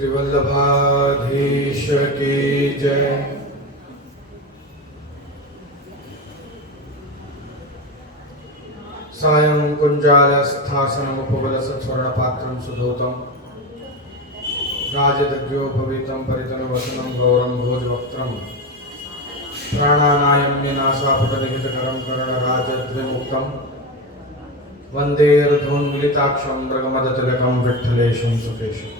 श्री वल्लभाधीश की जय। सायं कुञ्जालस्थासनमुपवलसत्स्वर्णपात्रं सुधोतं राजदग्ध्योपवीतं परितनवसनं गौरं भोजवक्त्रं प्राणानायम्यनासापुटलिखितकरं करणराजद्विमुक्तं वन्दे रथोन्मिलिताक्षं मृगमदतिलकं विठ्ठलेशं सुकेशम्।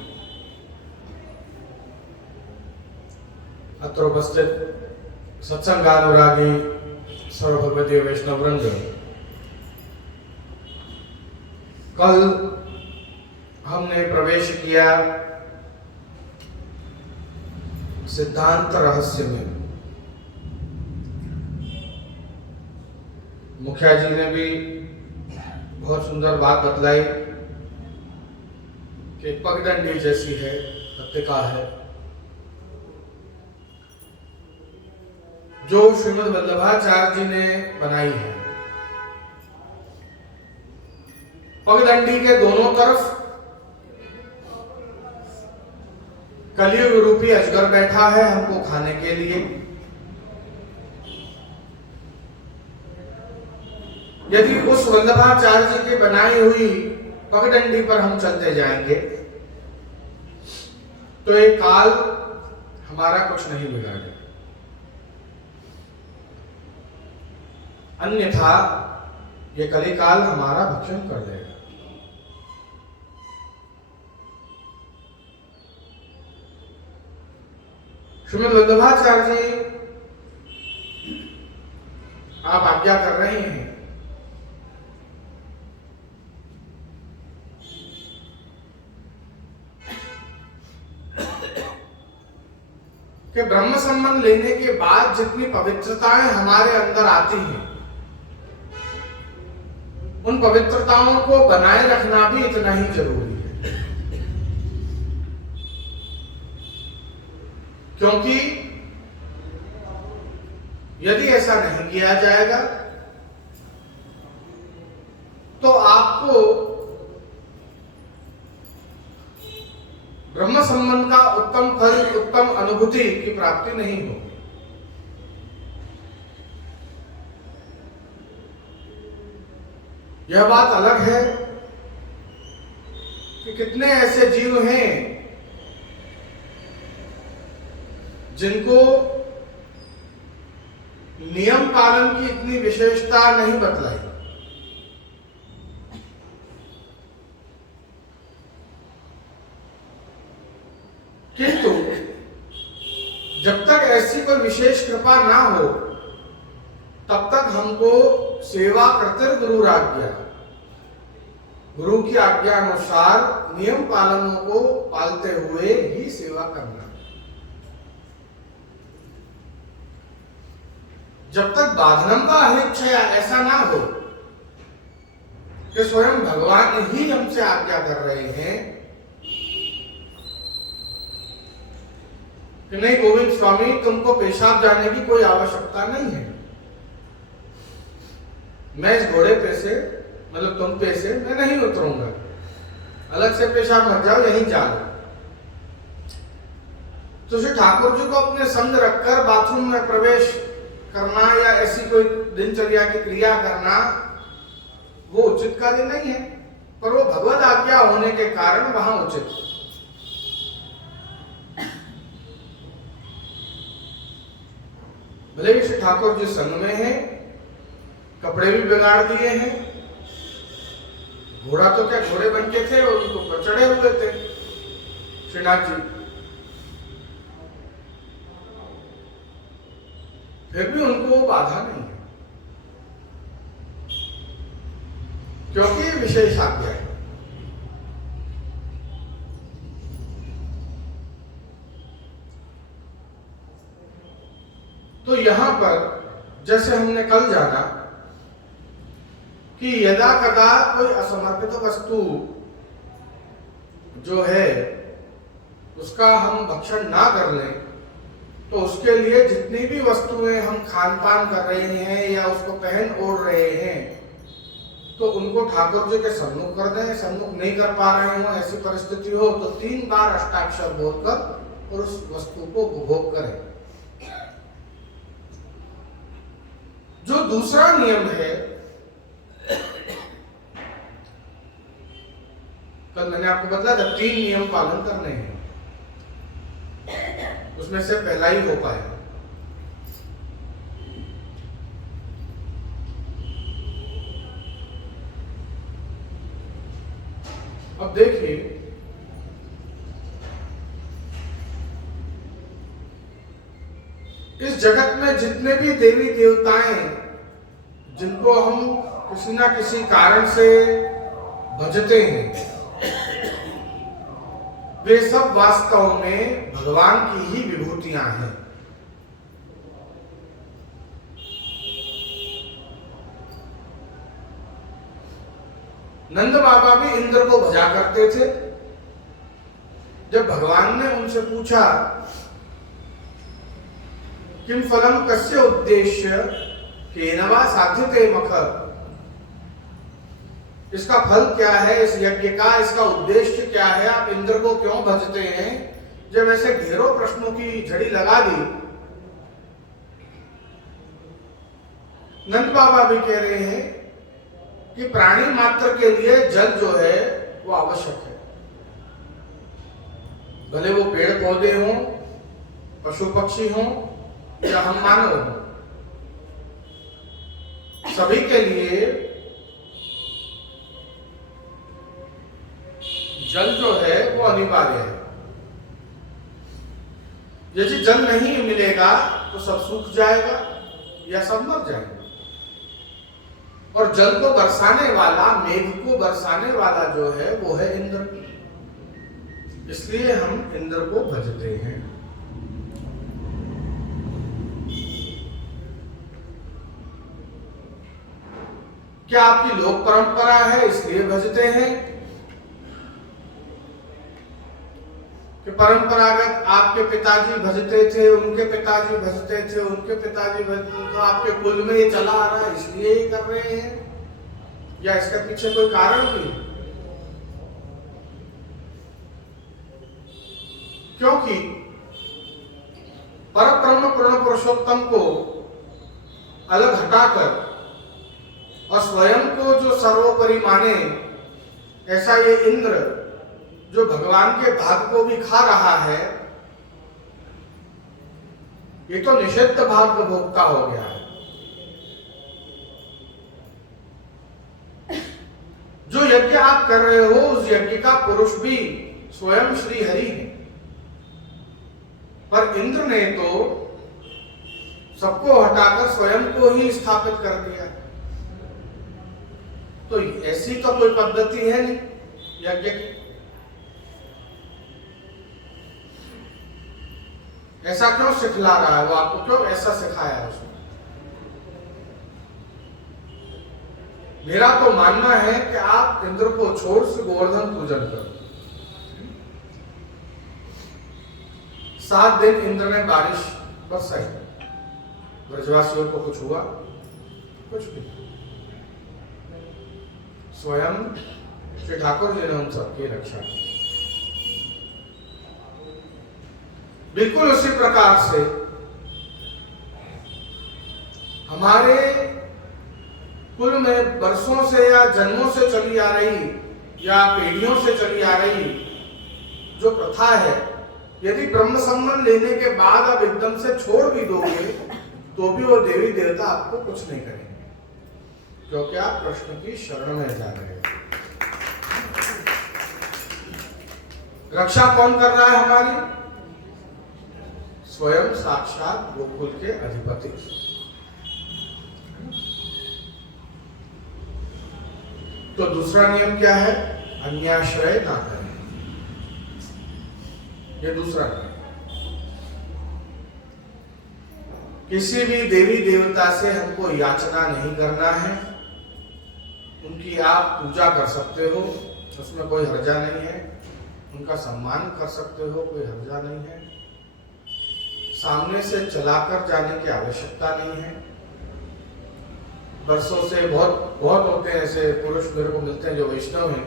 अत्र उपस्थित सत्संगानुरागी सर्वभगवतीय वैष्णववृंद, कल हमने प्रवेश किया सिद्धांत रहस्य में। मुखिया जी ने भी बहुत सुंदर बात बतलाई कि पगडंडी जैसी है, पत्रिका है, जो श्रीमद् वल्लभाचार्य जी ने बनाई है। पगडंडी के दोनों तरफ कलयुग रूपी अजगर बैठा है हमको खाने के लिए। यदि उस वल्लभाचार्य जी की बनाई हुई पगडंडी पर हम चलते जाएंगे तो ये काल हमारा कुछ नहीं बिगाड़ेगा, अन्यथा ये कलिकाल हमारा भक्षण कर देगा। श्रीमद् वल्लभाचार्य जी आप आज्ञा कर रहे हैं कि ब्रह्म संबंध लेने के बाद जितनी पवित्रताएं हमारे अंदर आती हैं, उन पवित्रताओं को बनाए रखना भी इतना ही जरूरी है। क्योंकि यदि ऐसा नहीं किया जाएगा तो आपको ब्रह्म संबंध का उत्तम फल, उत्तम अनुभूति की प्राप्ति नहीं होगी। यह बात अलग है कि कितने ऐसे जीव हैं जिनको नियम पालन की इतनी विशेषता नहीं बतलाई। किंतु जब तक ऐसी कोई विशेष कृपा ना हो तब तक हमको सेवा कर्तव्य गुरुराज्ञा, गुरु की आज्ञा अनुसार नियम पालनों को पालते हुए ही सेवा करना। जब तक बाधनम का अनिच्छया ऐसा ना हो कि स्वयं भगवान ही हमसे आज्ञा कर रहे हैं कि नहीं गोविंद स्वामी, तुमको पेशाब जाने की कोई आवश्यकता नहीं है, मैं इस घोड़े पे से, मतलब तुम पे से मैं नहीं उतरूंगा, अलग से पेशाब मत जाओ, यहीं जाओ। तो श्री ठाकुर जी को अपने संग रखकर बाथरूम में प्रवेश करना या ऐसी कोई दिनचर्या की क्रिया करना वो उचित कार्य नहीं है, पर वो भगवद आज्ञा होने के कारण वहां उचित है। भले ही श्री ठाकुर जी संग में है, कपड़े भी बिगाड़ दिए हैं, घोड़ा तो क्या घोड़े बन के थे, उनको पर चढ़े हुए थे श्रीनाथ जी, फिर भी उनको बाधा नहीं है, क्योंकि ये विशेष आज्ञा है। तो यहां पर जैसे हमने कल जाना कि यदा कदा कोई असमर्पित वस्तु जो है उसका हम भक्षण ना कर लें तो उसके लिए जितनी भी वस्तुएं हम खान पान कर रहे हैं या उसको पहन ओढ़ रहे हैं तो उनको ठाकुर जी के सम्मुख कर दें। सम्मुख नहीं कर पा रहे हो, ऐसी परिस्थिति हो तो 3 बार अष्टाक्षर बोलकर और उस वस्तु को उपभोग करें। जो दूसरा नियम है, कल मैंने आपको बताया था 3 नियम पालन करने हैं, उसमें से पहला ही हो पाएगा। अब देखिए, इस जगत में जितने भी देवी देवताएं जिनको हम किसी ना किसी कारण से भजते हैं, वे सब वास्तव में भगवान की ही विभूतियां हैं। नंद बाबा भी इंद्र को भजा करते थे। जब भगवान ने उनसे पूछा किम फलम कस्य उद्देश्य केनवा साध्यते मख, इसका फल क्या है इस यज्ञ का, इसका उद्देश्य क्या है, आप इंद्र को क्यों भजते हैं। जब ऐसे ढेरों प्रश्नों की झड़ी लगा दी, नंद बाबा भी कह रहे हैं कि प्राणी मात्र के लिए जल जो है वो आवश्यक है। भले वो पेड़ पौधे हों, पशु पक्षी हों या हम मानव हों, सभी के लिए जल जो है वो अनिवार्य है। यदि जल नहीं मिलेगा तो सब सूख जाएगा या सब मर जाएगा। और जल को बरसाने वाला, मेघ को बरसाने वाला जो है वो है इंद्र। इसलिए हम इंद्र को भजते हैं। क्या आपकी लोक परंपरा है इसलिए भजते हैं कि परंपरागत आपके पिताजी भजते थे, उनके पिताजी भजते थे, उनके पिताजी भजते, तो आपके कुल में ये चला आ रहा है इसलिए ये कर रहे हैं, या इसके पीछे कोई कारण भी? क्योंकि परब्रह्म पूर्ण पुरुषोत्तम को अलग हटाकर और स्वयं को जो सर्वोपरि माने, ऐसा ये इंद्र जो भगवान के भाग को भी खा रहा है, ये तो निषिद्ध भाग भोक्ता हो गया है। जो यज्ञ आप कर रहे हो उस यज्ञ का पुरुष भी स्वयं श्री हरि है, पर इंद्र ने तो सबको हटाकर स्वयं को ही स्थापित कर दिया। तो ऐसी तो कोई पद्धति है नहीं यज्ञ की। ऐसा क्यों सिखला रहा है वो, आपको क्यों ऐसा सिखाया है उसने? मेरा तो मानना है कि आप इंद्र को छोड़ से गोवर्धन पूजन करो। 7 दिन इंद्र ने बारिश बरसाई, ब्रजवासियों को कुछ हुआ? कुछ भी। स्वयं श्री ठाकुर जी ने उन सबकी रक्षा की। बिल्कुल उसी प्रकार से हमारे कुल में वर्षों से या जन्मों से चली आ रही या पीढ़ियों से चली आ रही जो प्रथा है, यदि ब्रह्म संबंध लेने के बाद आप एकदम से छोड़ भी दोगे तो भी वो देवी देवता आपको कुछ नहीं करेंगे, क्योंकि आप कृष्ण की शरण में जा रहे हो। रक्षा कौन कर रहा है हमारी? स्वयं साक्षात गोकुल के अधिपति। तो दूसरा नियम क्या है? अन्याश्रय ना करें। ये दूसरा नियम। किसी भी देवी देवता से हमको याचना नहीं करना है। उनकी आप पूजा कर सकते हो, उसमें कोई हर्जा नहीं है। उनका सम्मान कर सकते हो, कोई हर्जा नहीं है। सामने से चलाकर जाने की आवश्यकता नहीं है। वर्षों से बहुत बहुत होते हैं ऐसे पुरुष मेरे को मिलते हैं जो वैष्णव हैं,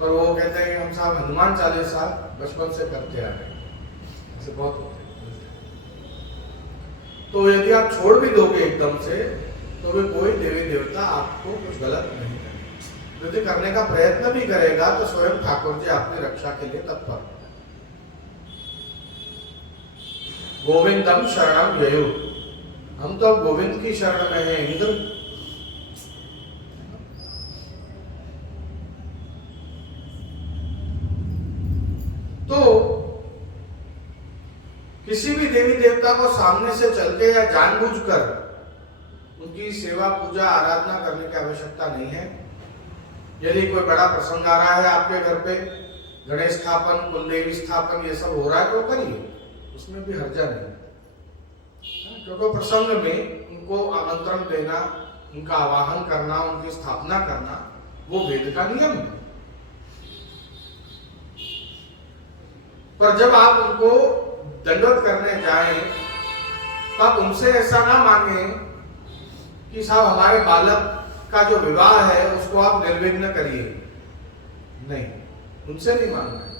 पर वो कहते हैं कि हम साहब हनुमान चालीसा बचपन से करते आ रहे हैं। ऐसे बहुत होते हैं, मिलते हैं। तो यदि आप छोड़ भी दोगे एकदम से तो भी कोई देवी देवता आपको कुछ गलत नहीं करेगा। यदि करने का प्रयत्न भी करेगा तो स्वयं ठाकुर जी आपकी रक्षा के लिए तत्पर। गोविंदम शरणम ययु, हम तो गोविंद की शरण में हैं इंद्र। तो किसी भी देवी देवता को सामने से चल के या जानबूझकर उनकी सेवा पूजा आराधना करने की आवश्यकता नहीं है। यदि कोई बड़ा प्रसंग आ रहा है आपके घर पे, गणेश स्थापन, कुलदेवी स्थापन, ये सब हो रहा है तो करिए, उसमें भी हर्जा नहीं। क्योंकि प्रसंग में उनको आमंत्रण देना, उनका आवाहन करना, उनकी स्थापना करना वो वेद का नियम है। पर जब आप उनको दंडवत करने जाएं तब उनसे ऐसा ना मांगे कि साहब हमारे बालक का जो विवाह है उसको आप निर्विघ्न करिए। नहीं, उनसे नहीं मांगना है।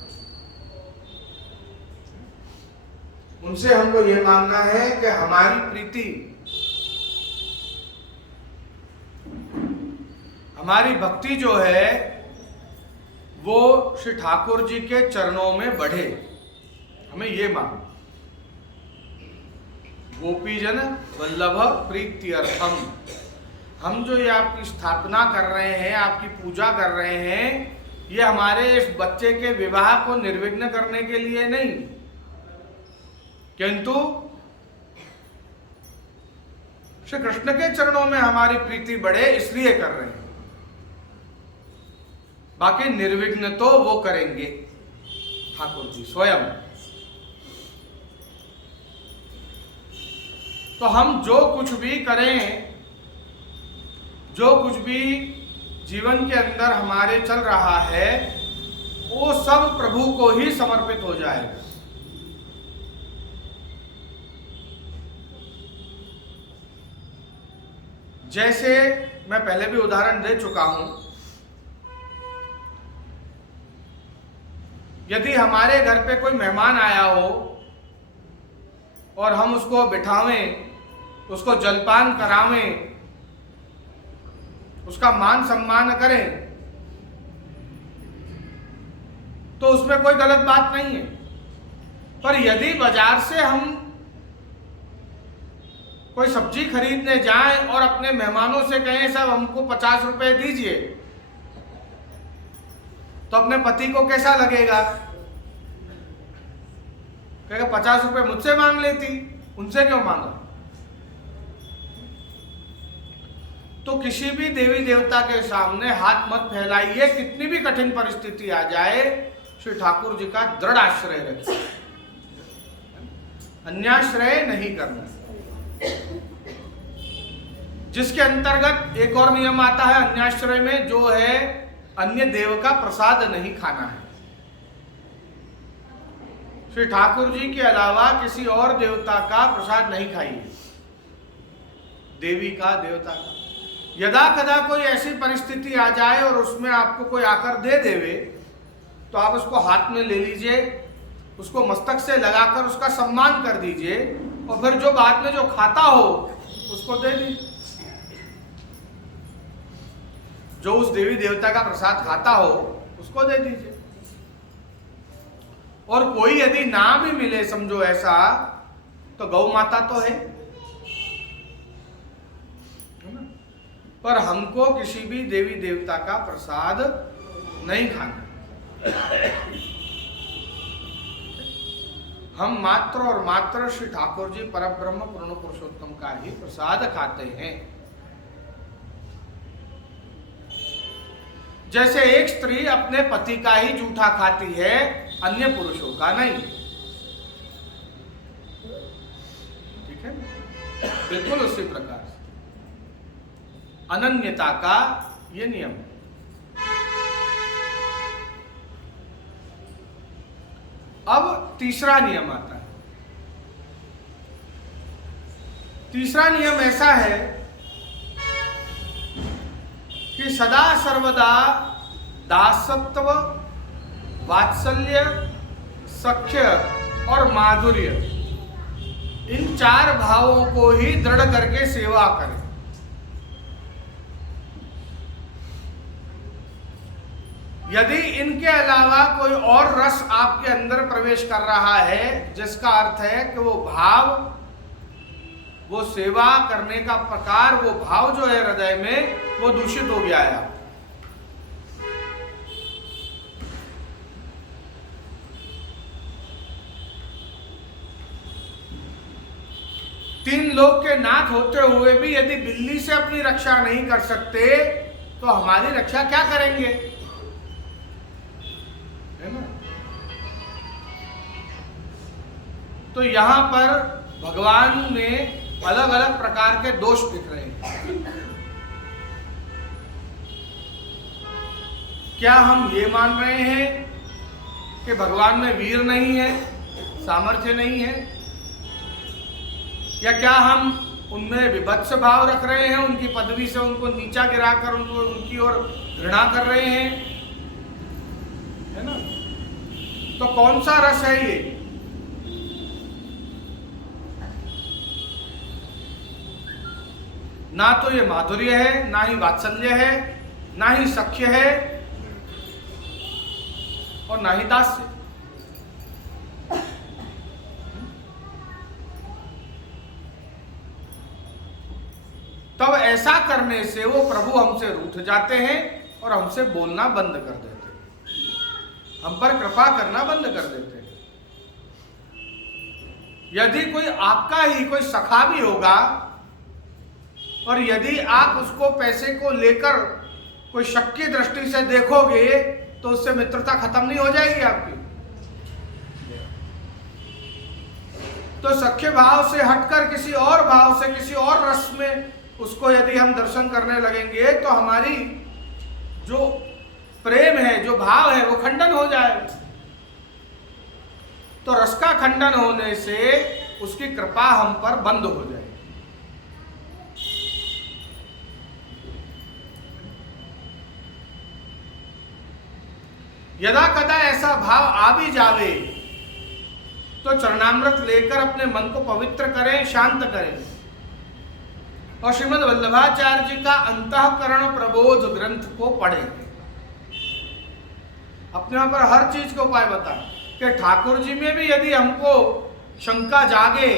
उनसे हमको ये मांगना है कि हमारी प्रीति, हमारी भक्ति जो है वो श्री ठाकुर जी के चरणों में बढ़े। हमें ये मांगना, गोपीजन वल्लभ प्रीति अर्थम। हम जो ये आपकी स्थापना कर रहे हैं, आपकी पूजा कर रहे हैं, ये हमारे इस बच्चे के विवाह को निर्विघ्न करने के लिए नहीं, किंतु श्री कृष्ण के चरणों में हमारी प्रीति बढ़े इसलिए कर रहे हैं। बाकी निर्विघ्न तो वो करेंगे ठाकुर जी स्वयं। तो हम जो कुछ भी करें, जो कुछ भी जीवन के अंदर हमारे चल रहा है, वो सब प्रभु को ही समर्पित हो जाएगा। जैसे मैं पहले भी उदाहरण दे चुका हूं, यदि हमारे घर पे कोई मेहमान आया हो और हम उसको बिठावें, उसको जलपान करावें, उसका मान सम्मान करें, तो उसमें कोई गलत बात नहीं है। पर यदि बाजार से हम कोई सब्जी खरीदने जाएं और अपने मेहमानों से कहें साहब हमको 50 रुपए दीजिए, तो अपने पति को कैसा लगेगा? कहेगा 50 रुपए मुझसे मांग लेती, उनसे क्यों मांगा? तो किसी भी देवी देवता के सामने हाथ मत फैलाइए। कितनी भी कठिन परिस्थिति आ जाए, श्री ठाकुर जी का दृढ़ आश्रय रखिए, अन्याश्रय नहीं करना। जिसके अंतर्गत एक और नियम आता है अन्याश्रय में, जो है अन्य देव का प्रसाद नहीं खाना है। श्री ठाकुर जी के अलावा किसी और देवता का प्रसाद नहीं खाइए, देवी का, देवता का। यदा कदा कोई ऐसी परिस्थिति आ जाए और उसमें आपको कोई आकर दे देवे, तो आप उसको हाथ में ले लीजिए, उसको मस्तक से लगाकर उसका सम्मान कर दीजिए, और फिर जो बाद में जो खाता हो उसको दे दीजिए। जो उस देवी देवता का प्रसाद खाता हो उसको दे दीजिए। और कोई यदि ना भी मिले, समझो ऐसा, तो गौ माता तो है ना? पर हमको किसी भी देवी देवता का प्रसाद नहीं खाना। हम मात्र और मात्र श्री ठाकुर जी परब्रह्म पूर्ण पुरुषोत्तम का ही प्रसाद खाते हैं। जैसे एक स्त्री अपने पति का ही जूठा खाती है, अन्य पुरुषों का नहीं। ठीक है, बिल्कुल उसी प्रकार से अनन्यता का ये नियम है। अब तीसरा नियम आता है। तीसरा नियम ऐसा है कि सदा सर्वदा दासत्व, वात्सल्य, सख्य और माधुर्य, इन 4 भावों को ही दृढ़ करके सेवा करें। यदि इनके अलावा कोई और रस आपके अंदर प्रवेश कर रहा है, जिसका अर्थ है कि वो भाव, वो सेवा करने का प्रकार, वो भाव जो है हृदय में, वो दूषित हो गया है। 3 लोग के नाथ होते हुए भी यदि बिल्ली से अपनी रक्षा नहीं कर सकते तो हमारी रक्षा क्या करेंगे, है ना? तो यहां पर भगवान में अलग अलग प्रकार के दोष दिख रहे हैं। क्या हम ये मान रहे हैं कि भगवान में वीर नहीं है, सामर्थ्य नहीं है, या क्या हम उनमें विभत्स भाव रख रहे हैं, उनकी पदवी से उनको नीचा गिराकर उनको उनकी ओर घृणा कर रहे हैं, है ना? तो कौन सा रस है ये? ना तो ये माधुर्य है, ना ही वात्सल्य है, ना ही सख्य है, और ना ही दास्य। तब ऐसा करने से वो प्रभु हमसे रूठ जाते हैं और हमसे बोलना बंद कर देते हैं, हम पर कृपा करना बंद कर देते हैं। यदि कोई आपका ही कोई सखा भी होगा और यदि आप उसको पैसे को लेकर कोई शक की दृष्टि से देखोगे तो उससे मित्रता खत्म नहीं हो जाएगी आपकी। तो सख्य भाव से हटकर किसी और भाव से, किसी और रस में उसको यदि हम दर्शन करने लगेंगे तो हमारी जो प्रेम है, जो भाव है, वो खंडन हो जाएगा। तो रस का खंडन होने से उसकी कृपा हम पर बंद हो जाएगी। यदा कदा ऐसा भाव आ भी जावे तो चरणामृत लेकर अपने मन को पवित्र करें, शांत करें और श्रीमद् वल्लभाचार्य जी का अंतःकरण प्रबोध ग्रंथ को पढ़ें। अपने वहां पर हर चीज के उपाय बताएं कि ठाकुर जी में भी यदि हमको शंका जागे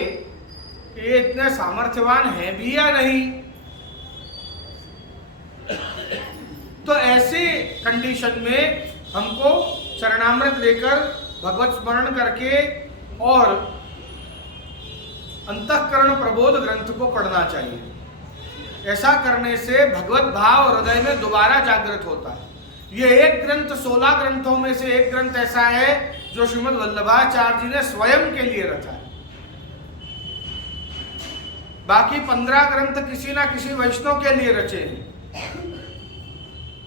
कि ये इतने सामर्थ्यवान हैं भी या नहीं, तो ऐसी कंडीशन में हमको चरणामृत लेकर भगवत स्मरण करके और अंतःकरण प्रबोध ग्रंथ को पढ़ना चाहिए। ऐसा करने से भगवत भाव हृदय में दोबारा जागृत होता है। ये एक ग्रंथ 16 ग्रंथों में से एक ग्रंथ ऐसा है जो श्रीमद् वल्लभाचार्य जी ने स्वयं के लिए रचा है। बाकी 15 ग्रंथ किसी ना किसी वैष्णव के लिए रचे हैं,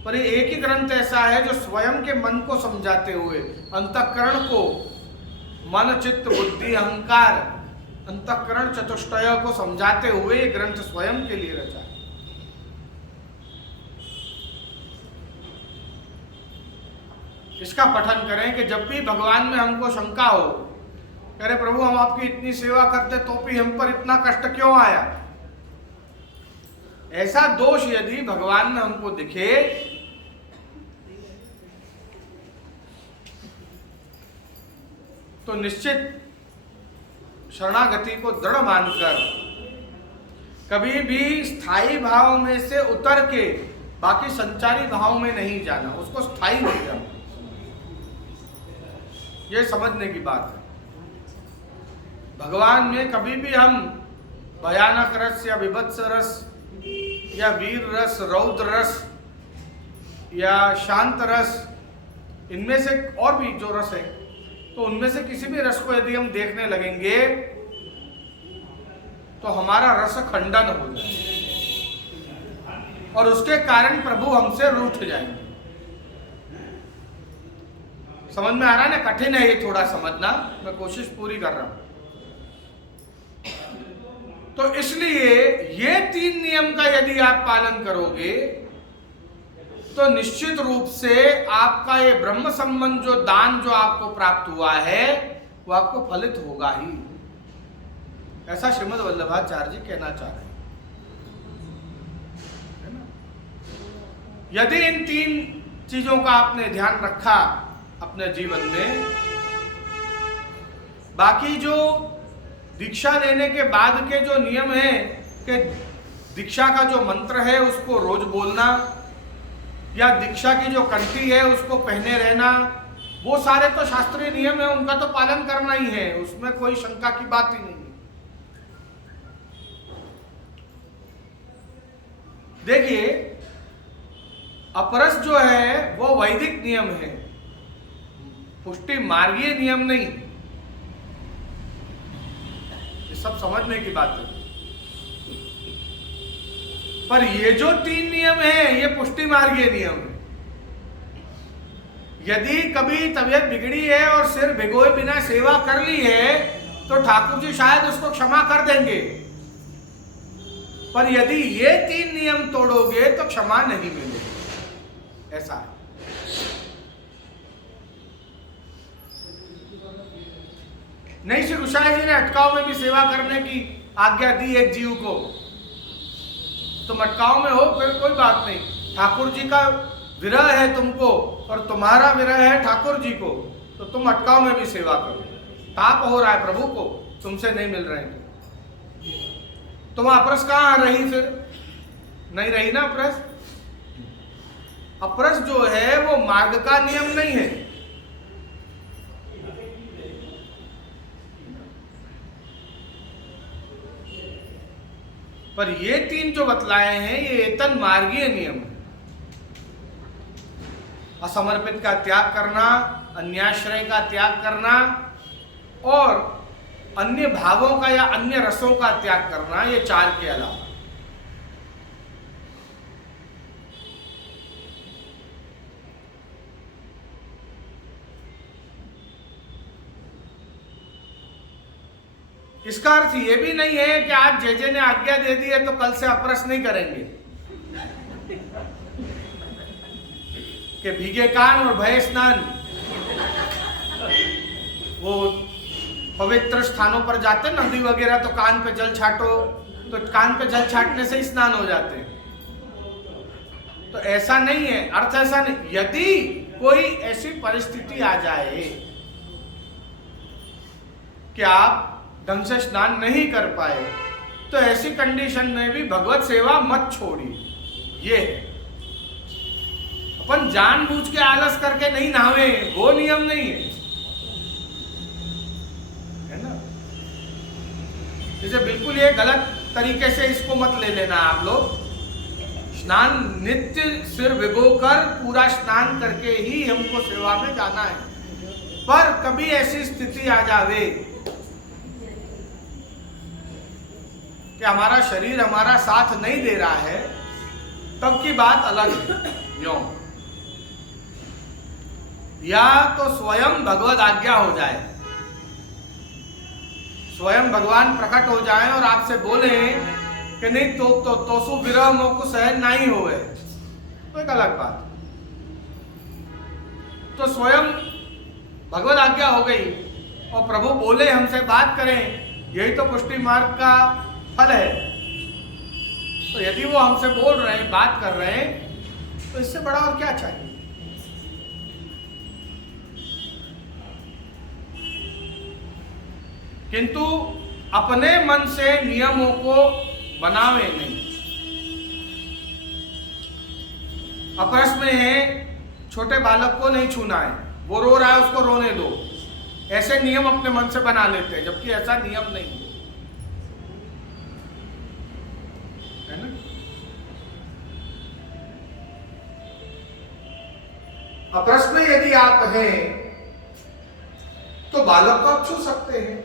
पर ये एक ही ग्रंथ ऐसा है जो स्वयं के मन को समझाते हुए, अंतःकरण को, मन चित्त बुद्धि अहंकार, अंतःकरण चतुष्टय को समझाते हुए ये ग्रंथ स्वयं के लिए रचा है। इसका पठन करें कि जब भी भगवान में हमको शंका हो, अरे प्रभु हम आपकी इतनी सेवा करते तो भी हम पर इतना कष्ट क्यों आया, ऐसा दोष यदि भगवान में हमको दिखे तो निश्चित शरणागति को दृढ़ मानकर कभी भी स्थायी भाव में से उतर के बाकी संचारी भाव में नहीं जाना, उसको स्थायी नहीं करना। यह समझने की बात है। भगवान में कभी भी हम भयानक रस या विभत्स रस या वीर रस, रौद्र रस या शांत रस, इनमें से और भी जो रस है, तो उनमें से किसी भी रस को यदि हम देखने लगेंगे तो हमारा रस खंडन हो जाएगा और उसके कारण प्रभु हमसे रूठ जाएंगे। समझ में आ रहा है ना? कठिन है ये थोड़ा समझना, मैं कोशिश पूरी कर रहा हूं। तो इसलिए ये 3 नियम का यदि आप पालन करोगे तो निश्चित रूप से आपका ये ब्रह्म संबंध जो दान जो आपको प्राप्त हुआ है वो आपको फलित होगा ही। ऐसा श्रीमद् वल्लभाचार्य जी कहना चाह रहे हैं, है ना। यदि इन 3 चीजों का आपने ध्यान रखा अपने जीवन में, बाकी जो दीक्षा लेने के बाद के जो नियम है कि दीक्षा का जो मंत्र है उसको रोज बोलना, या दीक्षा की जो कंठी है उसको पहने रहना, वो सारे तो शास्त्रीय नियम है, उनका तो पालन करना ही है, उसमें कोई शंका की बात ही नहीं है। देखिए, अपरस जो है वो वैदिक नियम है, पुष्टि मार्गीय नियम नहीं। ये सब समझने की बात है। पर ये जो 3 नियम है ये पुष्टि मार्गीय नियम है। यदि कभी तबीयत बिगड़ी है और सिर भिगोए बिना सेवा कर ली है तो ठाकुर जी शायद उसको क्षमा कर देंगे, पर यदि ये 3 नियम तोड़ोगे तो क्षमा नहीं मिलेगी। ऐसा है। नहीं, श्री गोसाई जी ने अटकाव में भी सेवा करने की आज्ञा दी एक जीव को, तुम अटकाव में हो फिर कोई बात नहीं, ठाकुर जी का विरह है तुमको और तुम्हारा विरह है ठाकुर जी को, तो तुम अटकाव में भी सेवा करो। ताप हो रहा है प्रभु को, तुमसे नहीं मिल रहे हैं, तुम अपरस कहाँ रही, फिर नहीं रही ना अपरस। अपरस जो है वो मार्ग का नियम नहीं है। पर ये 3 जो बतलाए हैं ये एतन मार्गीय नियम है। असमर्पित का त्याग करना, अन्याश्रय का त्याग करना और अन्य भावों का या अन्य रसों का त्याग करना, ये 4 के अलावा। इसका अर्थ ये भी नहीं है कि आज जे ने आज्ञा दे दी है तो कल से अपरस नहीं करेंगे, कि भीगे कान और भय स्नान। वो पवित्र स्थानों पर जाते नदी वगैरह तो कान पे जल छाटो, तो कान पे जल छाटने से ही स्नान हो जाते हैं। तो ऐसा नहीं है, अर्थ ऐसा नहीं। यदि कोई ऐसी परिस्थिति आ जाए कि आप ढंग से स्नान नहीं कर पाए, तो ऐसी कंडीशन में भी भगवत सेवा मत छोड़िए। ये अपन जानबूझ के आलस करके नहीं नहावे, वो नियम नहीं है ना। जैसे बिल्कुल ये गलत तरीके से इसको मत ले लेना आप लोग। स्नान नित्य सिर भिगोकर पूरा स्नान करके ही हमको सेवा में जाना है। पर कभी ऐसी स्थिति आ जावे कि हमारा शरीर हमारा साथ नहीं दे रहा है, तब की बात अलग है। क्यों? या तो स्वयं भगवद आज्ञा हो जाए, स्वयं भगवान प्रकट हो जाए और आपसे बोले कि नहीं तो सु विरह मोह सहन नहीं होवे, तो एक अलग बात। तो स्वयं भगवद आज्ञा हो गई और प्रभु बोले हमसे बात करें, यही तो पुष्टि मार्ग का फल है। तो यदि वो हमसे बोल रहे हैं, बात कर रहे हैं, तो इससे बड़ा और क्या चाहिए। किंतु अपने मन से नियमों को बनावे नहीं। अपरस में है छोटे बालक को नहीं छूना है, वो रो रहा है उसको रोने दो, ऐसे नियम अपने मन से बना लेते हैं, जबकि ऐसा नियम नहीं है। अपरस में यदि आप हैं तो बालक को आप छू सकते हैं।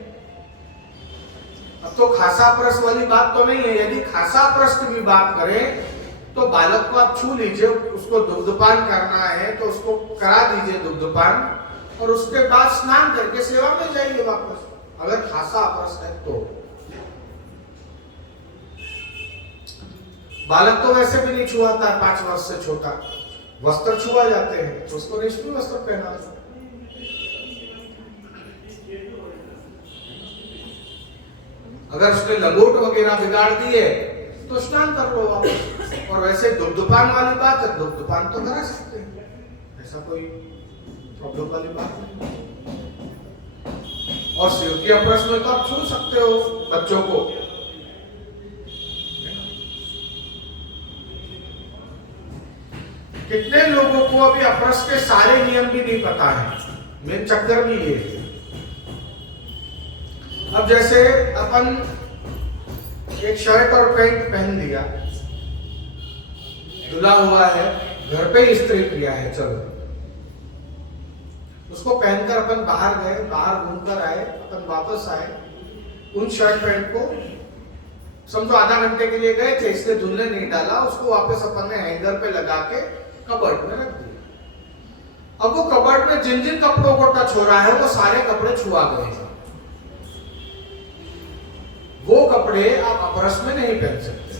अब तो खासा अपरस वाली बात तो नहीं है। यदि खासा अपरस की भी बात करें तो बालक को आप छू लीजिए, उसको दुग्धपान करना है तो उसको करा दीजिए दुग्धपान, और उसके बाद स्नान करके सेवा में जाइए वापस, अगर खासा अपरस है तो। बालक तो वैसे भी नहीं छुआता है 5 वर्ष से छोटा, वस्त्र छुआ जाते हैं तो उसको रेशमी वस्त्र पहना दो। अगर उसने लंगोट वगैरह बिगाड़ दिए तो स्नान कर लो वापस। और वैसे दुग्धपान वाली बात है, दुग्धपान तो करा सकते हैं, ऐसा कोई प्रॉब्लम वाली बात नहीं। और शिव की अपरस में तो आप छू सकते हो बच्चों को। कितने लोगों को अभी अपरस के सारे नियम भी नहीं पता है, मेन चक्कर भी ये है। अब जैसे अपन एक शर्ट और पैंट पहन लिया, धुला हुआ है, घर पे इस्त्री किया है, चलो उसको पहनकर अपन बाहर गए, बाहर घूमकर आए, अपन वापस आए, उन शर्ट पैंट को समझो आधा घंटे के लिए गए थे, इसलिए धुलने नहीं डाला, उसको वापस अपन ने हैंगर पे लगा के कबर्ड में रख दिया। अब वो कबर्ड में जिन जिन कपड़ों को टच हो रहा है वो सारे कपड़े छुआ गए हैं। वो कपड़े आप अपरस में नहीं पहन सकते।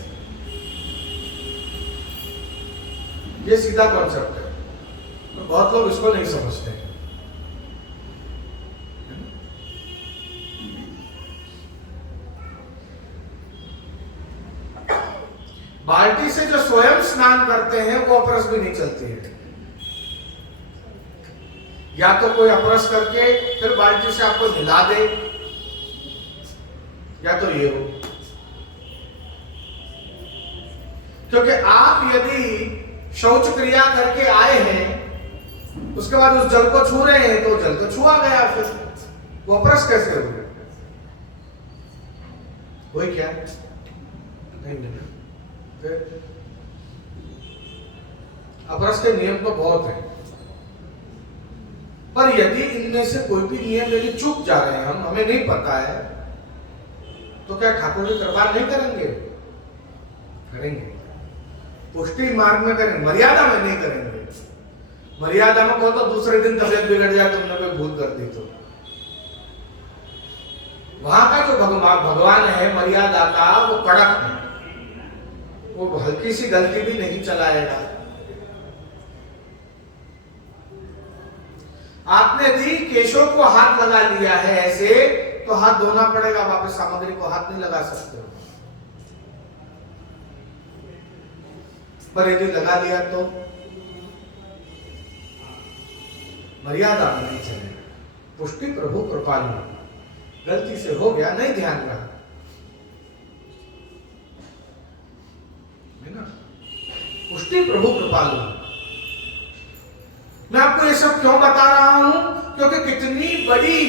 ये सीधा कॉन्सेप्ट है, तो बहुत लोग इसको नहीं समझते हैं। बाल्टी से जो स्वयं स्नान करते हैं वो अपरस भी नहीं चलती है। या तो कोई अपरस करके फिर बाल्टी से आपको हिला दे, या तो ये हो। क्योंकि आप यदि शौच क्रिया करके आए हैं, उसके बाद उस जल को छू रहे हैं तो जल तो छुआ गया, फिर वो अपरस कैसे हो गया? वही क्या नहीं। अपरस के नियम तो बहुत है, पर यदि इनमें से कोई भी नियम यदि चूक जा रहे हैं, हमें नहीं पता है, तो क्या ठाकुर जी कृपा नहीं करेंगे? करेंगे। पुष्टि मार्ग में करेंगे, मर्यादा में नहीं करेंगे। मर्यादा में कहो तो दूसरे दिन तबियत बिगड़ जाए, तुमने कोई भूल कर दी तो। वहां का जो भगवान है मर्यादा का, वो कड़क है, वो हल्की सी गलती भी नहीं चलाएगा। आपने यदि केशों को हाथ लगा लिया है ऐसे, तो हाथ धोना पड़ेगा, वापस सामग्री को हाथ नहीं लगा सकते हो। पर यदि लगा लिया तो मर्यादा में नहीं चलेगा। पुष्टि प्रभु कृपालु, गलती से हो गया, नहीं ध्यान रहा है ना। पुष्टि प्रभु कृपालु। मैं आपको ये सब क्यों बता रहा हूं? क्योंकि कितनी बड़ी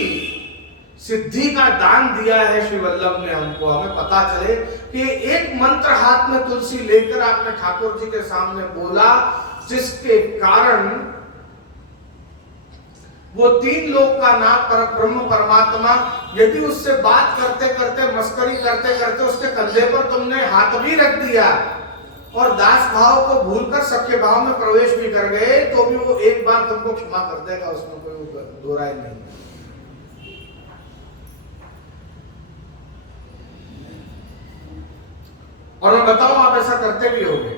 सिद्धि का दान दिया है श्री वल्लभ ने हमको। हमें पता चले कि एक मंत्र हाथ में तुलसी लेकर आपने ठाकुर जी के सामने बोला, जिसके कारण वो तीन लोक का नाथ पर ब्रह्म परमात्मा, यदि उससे बात करते करते, मस्करी करते करते उसके कंधे पर तुमने हाथ भी रख दिया और दास भाव को भूलकर सख्य भाव में प्रवेश भी कर गए, तो भी वो एक बार तुमको क्षमा कर देगा, उसमें कोई दो राय नहीं। और मैं बताऊं, आप ऐसा करते भी होंगे।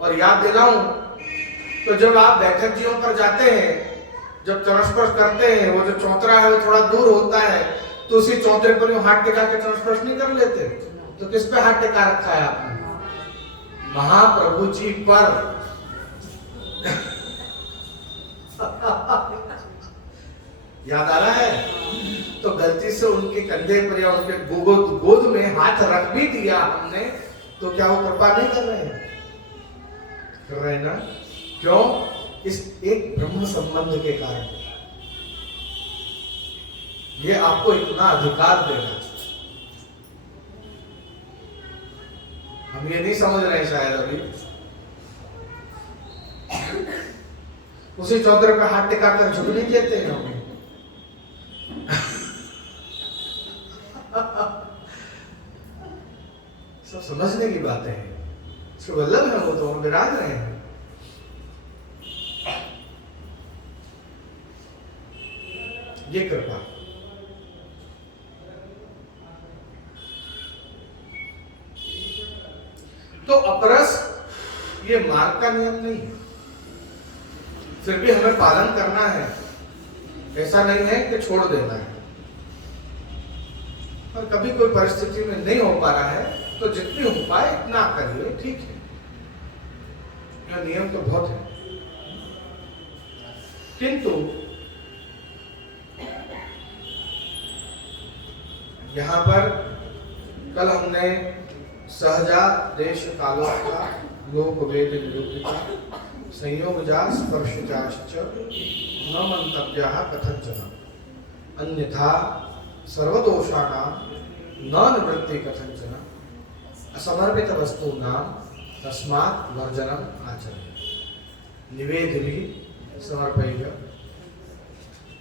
और याद दिलाऊं तो जब आप बैठक जीवों पर जाते हैं, जब चरणस्पर्श करते हैं, वो जो चौतरा है वो थोड़ा दूर होता है, तो उसी चौतरे पर हाथ टिका के चरणस्पर्श नहीं कर लेते? तो किस पे हाथ टिका रखा है आपने? महाप्रभु जी पर। याद आ रहा है? तो गलती से उनके कंधे पर या उनके गोद में हाथ रख भी दिया हमने, तो क्या वो कृपा नहीं कर रहे हैं? कर रहे हैं ना? क्यों? इस एक ब्रह्म संबंध के कारण। ये आपको इतना अधिकार देना, हम ये नहीं समझ रहे हैं शायद अभी। उसी चौधरी पे हाथ टिका कर झुक नहीं देते हैं हमें। सब समझने की बातें हैं। श्री वल्लभ है वो, तो हम विराज रहे हैं। ये कृपा। तो अपरस ये मार्ग का नियम नहीं है, फिर भी हमें पालन करना है। ऐसा नहीं है कि छोड़ देना है। और कभी कोई परिस्थिति में नहीं हो पा रहा है तो जितनी हो पाए इतना करिए, ठीक है। यह नियम तो बहुत है, किंतु यहां पर कल हमने सहजा देश कालों का लोक वेद निरूपिता संयोगजा स्पर्शजाश्च न मंतव्याः कथंचन अन्यथा सर्वदोषाणां न निवृत्ति कथंचन असमर्पित वस्तूनां तस्मात् वर्जनम् आचरण निवेदि समर्पय।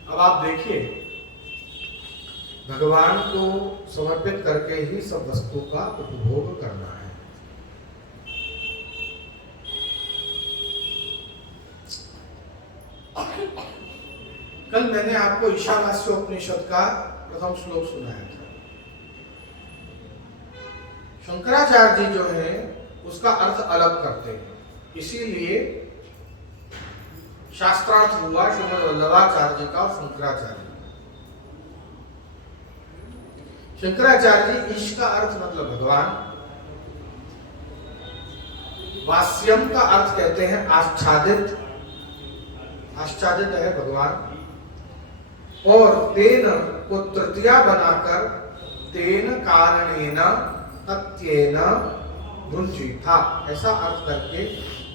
अब आप देखिए, भगवान को समर्पित करके ही सब वस्तु का उपभोग करना है। कल मैंने आपको ईशावास्योपनिषद का प्रथम श्लोक सुनाया था। शंकराचार्य जी जो है उसका अर्थ अलग करते हैं, इसीलिए शास्त्रार्थ हुआ श्रीमद् वल्लभाचार्य जी का और शंकराचार्य। शंकराचार्य जी ईश का अर्थ मतलब भगवान, वास्यम का अर्थ कहते हैं आच्छादित, आच्छादित है भगवान, और तेन को तृतीया बनाकर तेन कारणेन तत्येन भुंजी था, ऐसा अर्थ करके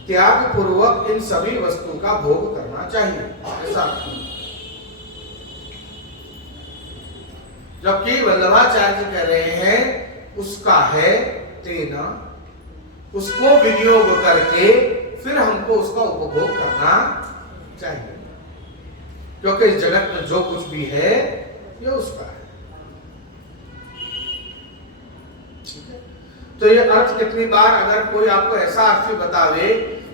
त्याग पूर्वक इन सभी वस्तु का भोग करना चाहिए, ऐसा अर्थ। जबकि वल्लभाचार्य कह रहे हैं उसका है तेना, उसको विनियोग करके फिर हमको उसका उपभोग करना चाहिए, क्योंकि इस जगत में जो कुछ भी है ये उसका है। तो ये अर्थ कितनी बार अगर कोई आपको ऐसा अर्थ भी बतावे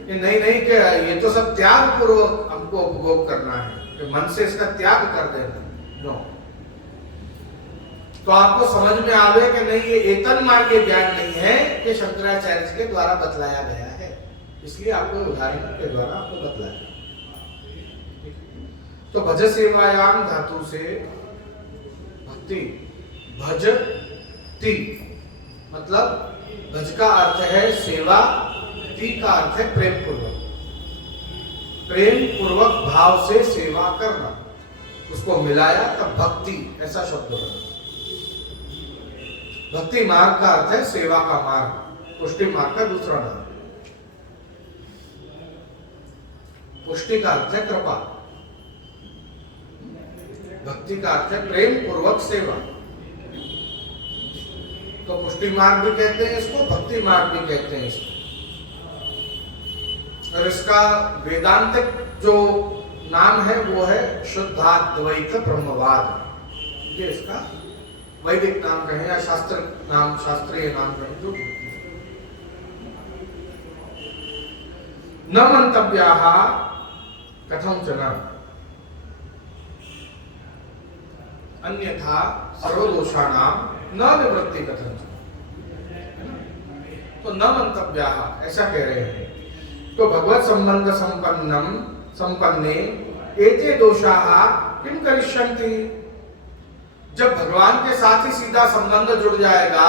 कि नहीं नहीं कि ये तो सब त्याग पूर्वक हमको उपभोग करना है, कि मन से इसका त्याग कर देना, नो, तो आपको समझ में आवे कि नहीं ये एतन मार्ग ज्ञान नहीं है कि शंकराचार्य के द्वारा बतलाया गया है, इसलिए आपको उदाहरण के द्वारा आपको बतलाया। तो भज सेवायाम धातु से भक्ति, भजति मतलब भज का अर्थ है सेवा, ती का अर्थ है प्रेम पूर्वक, प्रेम पूर्वक भाव से सेवा करना, उसको मिलाया तब भक्ति ऐसा शब्द बना। भक्ति मार्ग का अर्थ है सेवा का मार्ग, पुष्टि मार्ग का दूसरा नाम। पुष्टि का अर्थ है कृपा, भक्ति का अर्थ है प्रेम पूर्वक सेवा। तो पुष्टि मार्ग भी कहते हैं इसको, भक्ति मार्ग भी कहते हैं इसको। और इसका वेदांतिक जो नाम है वो है शुद्धाद्वैत ब्रह्मवाद, ये इसका वैदिक नाम कहें या शास्त्र नाम, शास्त्रीय नाम कहें, जो न मंतव्याः कथंचन अन्यथा सर्वदोषाणां न निवृत्ति कथंचन, तो न मंतव्याः ऐसा कह रहे हैं। तो भगवत संबंध संपन्नम संपन्ने एते दोषाः किम करिष्यन्ति, जब भगवान के साथ ही सीधा संबंध जुड़ जाएगा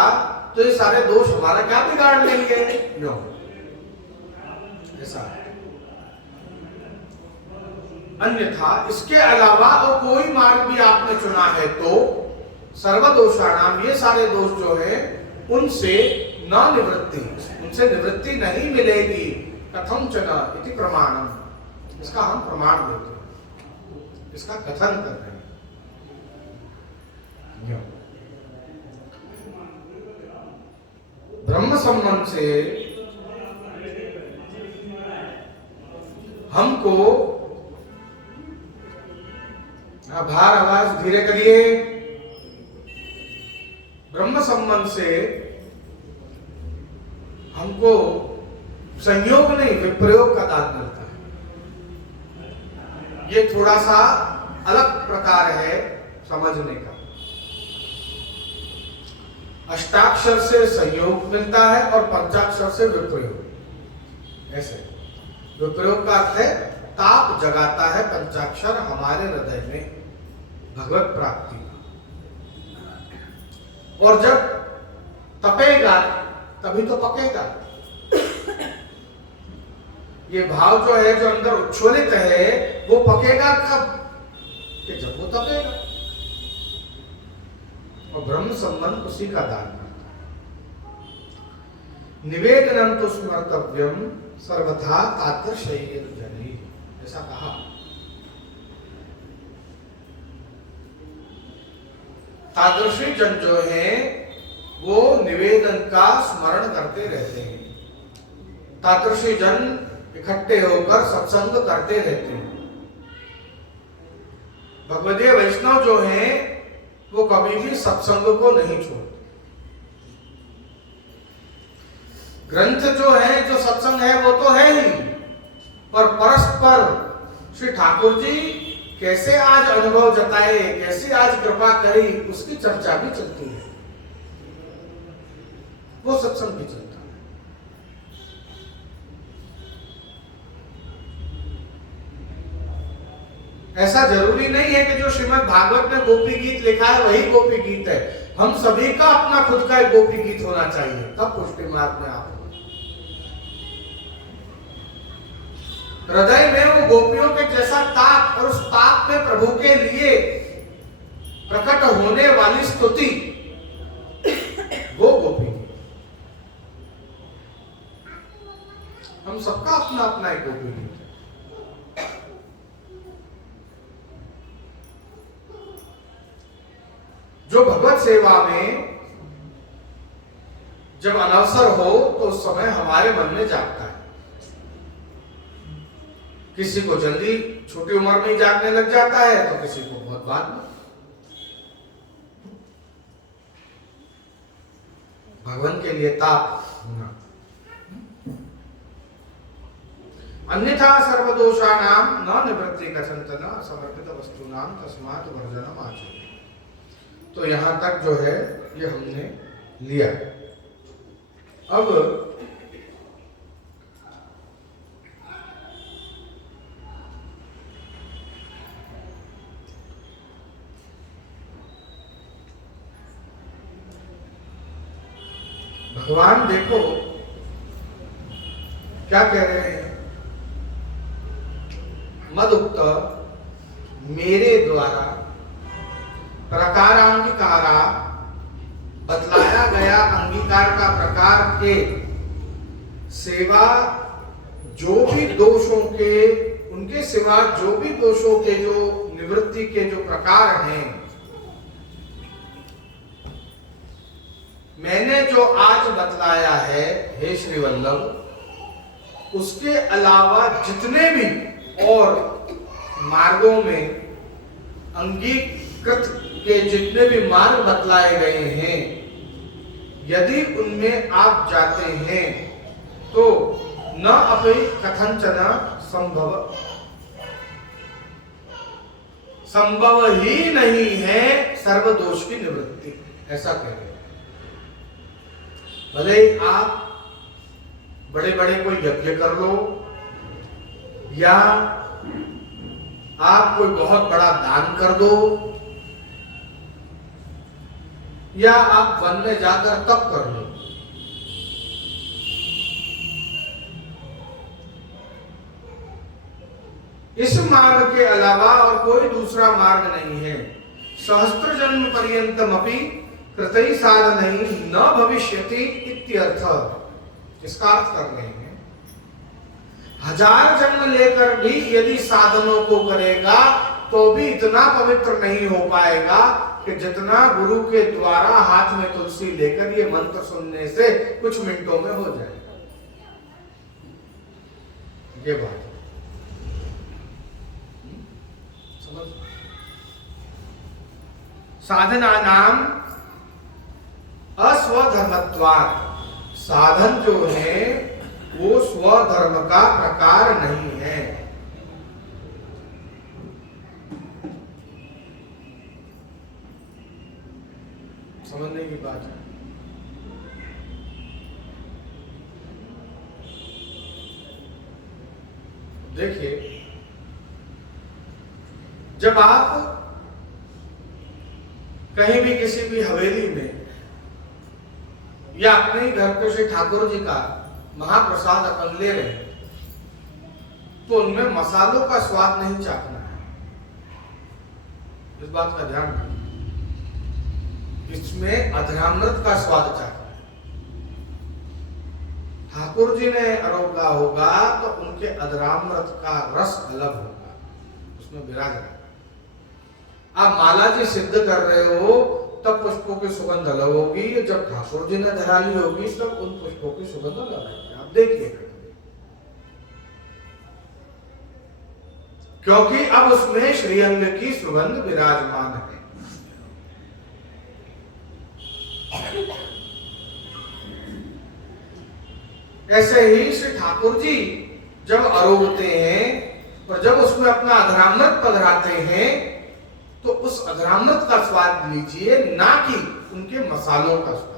तो ये सारे दोष हमारा क्या बिगाड़ लेंगे, नो, ऐसा। अन्यथा इसके अलावा और कोई मार्ग भी आपने चुना है तो सर्वदोषाणाम, ये सारे दोष जो है उनसे न निवृत्ति, उनसे निवृत्ति नहीं मिलेगी। कथंचन इति प्रमाणम, इसका हम प्रमाण देते हैं, इसका कथन कर रहे हैं। ब्रह्म संबंध से हमको, भार आवाज धीरे करिए, ब्रह्म संबंध से हमको संयोग नहीं विप्रयोग का दान मिलता है। ये थोड़ा सा अलग प्रकार है समझने का। अष्टाक्षर से संयोग मिलता है और पंचाक्षर से विप्रयोग, ऐसे विप्रयोग का अर्थ है ताप जगाता है पंचाक्षर हमारे हृदय में भगवत प्राप्ति का। और जब तपेगा तभी तो पकेगा। ये भाव जो है, जो अंदर उच्छ्वलित है, वो पकेगा कब? कि जब वो तपेगा। और ब्रह्म संबंध उसी का दान करता है। निवेदनम तो स्मर्तव्यम सर्वथा तादृशैः जनै, ऐसा कहा। तादृशी जन जो है वो निवेदन का स्मरण करते रहते हैं। तादृशी जन इकट्ठे होकर सत्संग करते रहते हैं। भगवदीय वैष्णव जो हैं वो कभी भी सत्संग को नहीं छोड़ते। ग्रंथ जो है, जो सत्संग है, वो तो है ही, पर परस्पर श्री ठाकुर जी कैसे आज अनुभव जताए, कैसे आज कृपा करी, उसकी चर्चा भी चलती है। वो सत्संग भी चलता है। ऐसा जरूरी नहीं है कि जो श्रीमद् भागवत में गोपी गीत लिखा है वही गोपी गीत है। हम सभी का अपना खुद का एक गोपी गीत होना चाहिए, तब पुष्टि मार्ग में आप हृदय में वो गोपियों के जैसा ताप, और उस ताप में प्रभु के लिए प्रकट होने वाली स्तुति, वो गोपी गीत। हम सबका अपना अपना एक गोपी गीत है। जो भगवत सेवा में जब अनवसर हो तो उस समय हमारे मन में जागता है। किसी को जल्दी छोटी उम्र में ही जागने लग जाता है, तो किसी को बहुत बाद में। भगवान के लिए ताप होना। अन्यथा सर्वदोषाणाम न निवृत्ति कथंचन समर्पित वस्तुनाम तस्मात् वर्जनम आचरेत्। तो यहां तक जो है ये हमने लिया। अब भगवान देखो क्या कह रहे हैं। मदुक्त मेरे द्वारा प्रकारांगीकारा, बतलाया गया अंगीकार का प्रकार के सेवा जो भी दोषों के, उनके सिवा जो भी दोषों के जो निवृत्ति के जो प्रकार हैं, मैंने जो आज बतलाया है हे श्री वल्लभ, उसके अलावा जितने भी और मार्गों में अंगीकृत के जितने भी मार्ग बतलाए गए हैं, यदि उनमें आप जाते हैं तो न अपि कथंचन संभव ही नहीं है सर्वदोष की निवृत्ति, ऐसा कह रहे हैं। भले आप बड़े बड़े कोई यज्ञ कर लो, या आप कोई बहुत बड़ा दान कर दो, या आप वन में जाकर तप कर लो, इस मार्ग के अलावा और कोई दूसरा मार्ग नहीं है। सहस्त्र जन्म पर्यंतम अपि कृतै साधनै न भविष्यति इत्यर्थ। इसका अर्थ कर रहे हैं, 1000 जन्म लेकर भी यदि साधनों को करेगा तो भी इतना पवित्र नहीं हो पाएगा कि जितना गुरु के द्वारा हाथ में तुलसी लेकर ये मंत्र सुनने से कुछ मिनटों में हो जाएगा। ये बात समझ। साधना नाम अस्वधर्मत्वात्, साधन जो है वो स्वधर्म का प्रकार नहीं है। समझने की बात है। देखिए, जब आप कहीं भी किसी भी हवेली में या अपने घर पे श्री ठाकुर जी का महाप्रसाद अपन ले रहे हैं, तो उनमें मसालों का स्वाद नहीं चाखना है। इस बात का ध्यान रखें। इसमें अधरामृत का स्वाद चाखना है। ठाकुर जी ने अरोगा होगा तो उनके अधरामृत का रस अलग होगा, उसमें विराज रहेगा। आप माला जी सिद्ध कर रहे हो तब पुष्पों की सुगंध अलग होगी, जब ठाकुर जी ने धरा ली होगी तब उन पुष्पों की सुगंध अलग होगी। आप देखिए, क्योंकि अब उसमें श्रीअंग की सुगंध विराजमान है। ऐसे ही श्री ठाकुर जी जब आरोगते हैं और जब उसमें अपना अधरामृत पधराते हैं, तो उस अधरामृत का स्वाद लीजिए, ना कि उनके मसालों का स्वाद।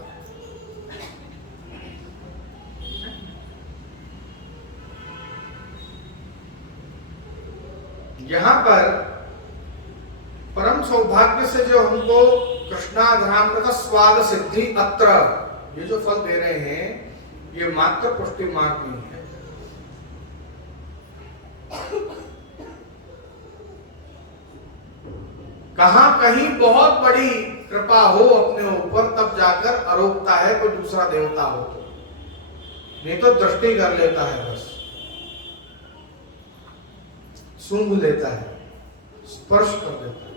यहां पर परम सौभाग्य से जो हमको कृष्णाधरामृत स्वाद सिद्धि अत्र, ये जो फल दे रहे हैं, ये मात्र पुष्टि मार्ग नहीं है। कहां कहीं बहुत बड़ी कृपा हो अपने ऊपर, तब जाकर अरोगता है कोई दूसरा देवता हो तो, नहीं तो दृष्टि कर लेता है, बस सूंघ लेता है, स्पर्श कर देता है,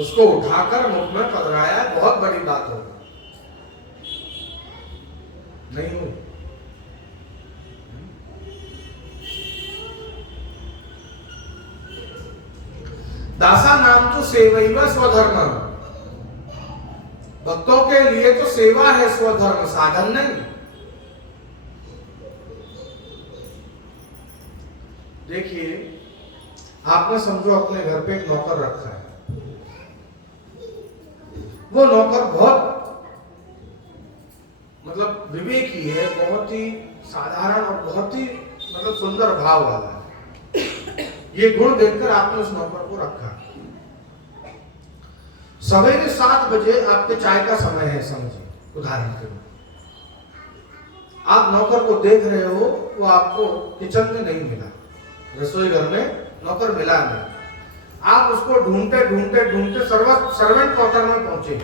उसको उठाकर मुख में पधराया, बहुत बड़ी बात होगी, नहीं हुई। दासा नाम तो सेवैव स्वधर्म, भक्तों के लिए तो सेवा है स्वधर्म, साधन नहीं। देखिए, आपने समझो अपने घर पे एक नौकर रखा है, वो नौकर बहुत मतलब विवेकी है, बहुत ही साधारण और बहुत ही मतलब सुंदर भाव वाला है। ये गुण देखकर आपने उस नौकर को रखा। सवेरे 7 बजे आपके चाय का समय है, समझिए, उदाहरण के लिए आप नौकर को देख रहे हो, वो आपको किचन में नहीं मिला, रसोई घर में नौकर मिला नहीं, आप उसको ढूंढते ढूंढते ढूंढते सर्वेंट क्वार्टर में पहुंचे।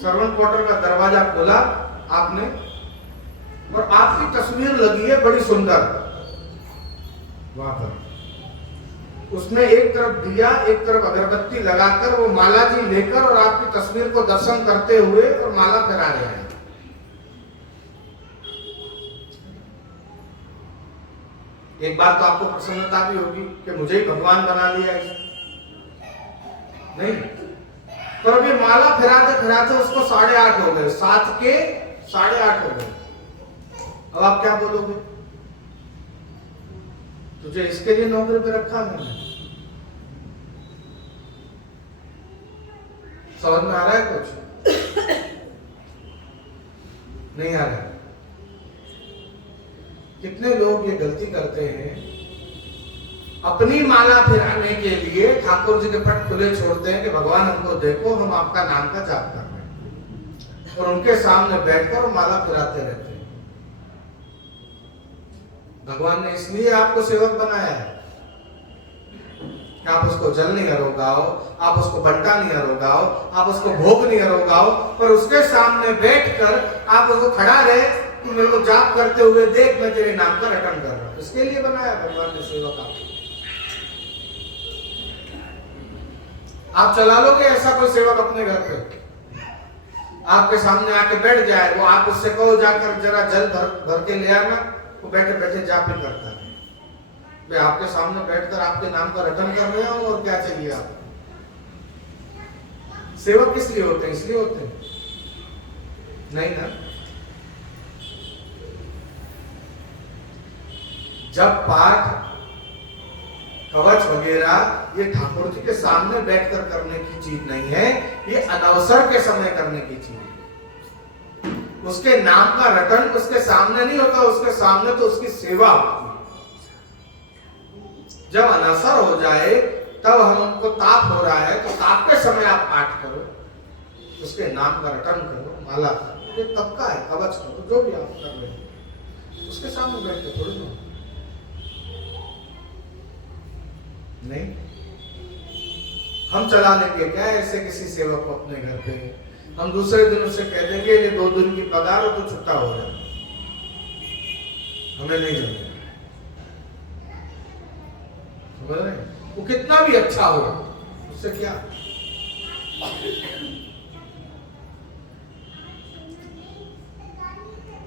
सर्वेंट क्वार्टर का दरवाजा खोला आपने, और आपकी तस्वीर लगी है बड़ी सुंदर वहां पर, उसमें एक तरफ दिया एक तरफ अगरबत्ती लगाकर वो माला जी लेकर और आपकी तस्वीर को दर्शन करते हुए और माला फिरा रहे हैं। एक बात तो आपको प्रसन्नता भी होगी कि मुझे ही भगवान बना लिया है, नहीं? पर अभी माला फिराते फिराते उसको 8:30 हो गए, 7 के 8:30 हो गए। अब आप क्या बोलोगे? तुझे इसके लिए नौकरी पे रखा मैंने। समझ में आ रहा है कुछ? नहीं आ रहा? कितने लोग ये गलती करते हैं, अपनी माला फिराने के लिए ठाकुर जी के पट खुले छोड़ते हैं कि भगवान हमको देखो, हम आपका नाम का जाप कर रहे हैं, और उनके सामने बैठकर माला फिराते रहते हैं। भगवान ने इसलिए आपको सेवक बनाया है कि आप उसको जल नहीं अरोगाओ, आप उसको बंटा नहीं अरोगाओ, आप उसको भोग नहीं अरोगाओ, पर उसके सामने बैठकर आप उसको खड़ा रहे कि मेरे को जाप करते हुए देख, मैं तेरे नाम का रटन कर रहा हूं। इसके लिए बनाया भगवान ने सेवक आपको। आप चला लोगे ऐसा कोई सेवक अपने घर पे, आपके सामने आके बैठ जाए, वो आप उससे कहो जाकर जरा जल भर के ले आना, वो बैठे बैठे जाप ही करता है। मैं आपके सामने बैठकर आपके नाम का रटन कर रहे हूं, और क्या चाहिए आप? सेवक किस लिए होते हैं? इसलिए होते हैं? नहीं ना। जब पाठ कवच वगैरह ये ठाकुर जी के सामने बैठकर करने की चीज नहीं है, ये अनवसर के समय करने की चीज है। उसके नाम का रटन उसके सामने नहीं होता, उसके सामने तो उसकी सेवा होती है। जब अनसर हो जाए, तब हमको ताप हो रहा है तो ताप के समय आप पाठ करो, उसके नाम का रटन करो, माला करो, ये तब का है, कवच करो, जो भी आप कर रहे हैं उसके सामने बैठ के थोड़ी ना। नहीं, हम चला लेंगे क्या ऐसे किसी सेवक को अपने घर पे, हम दूसरे दिन उससे कह देंगे ये 2 दिन की पगार हो तो छुट्टा हो जाए, हमें नहीं जमेगा। समझ रहे हैं? वो कितना भी अच्छा हो, उससे क्या।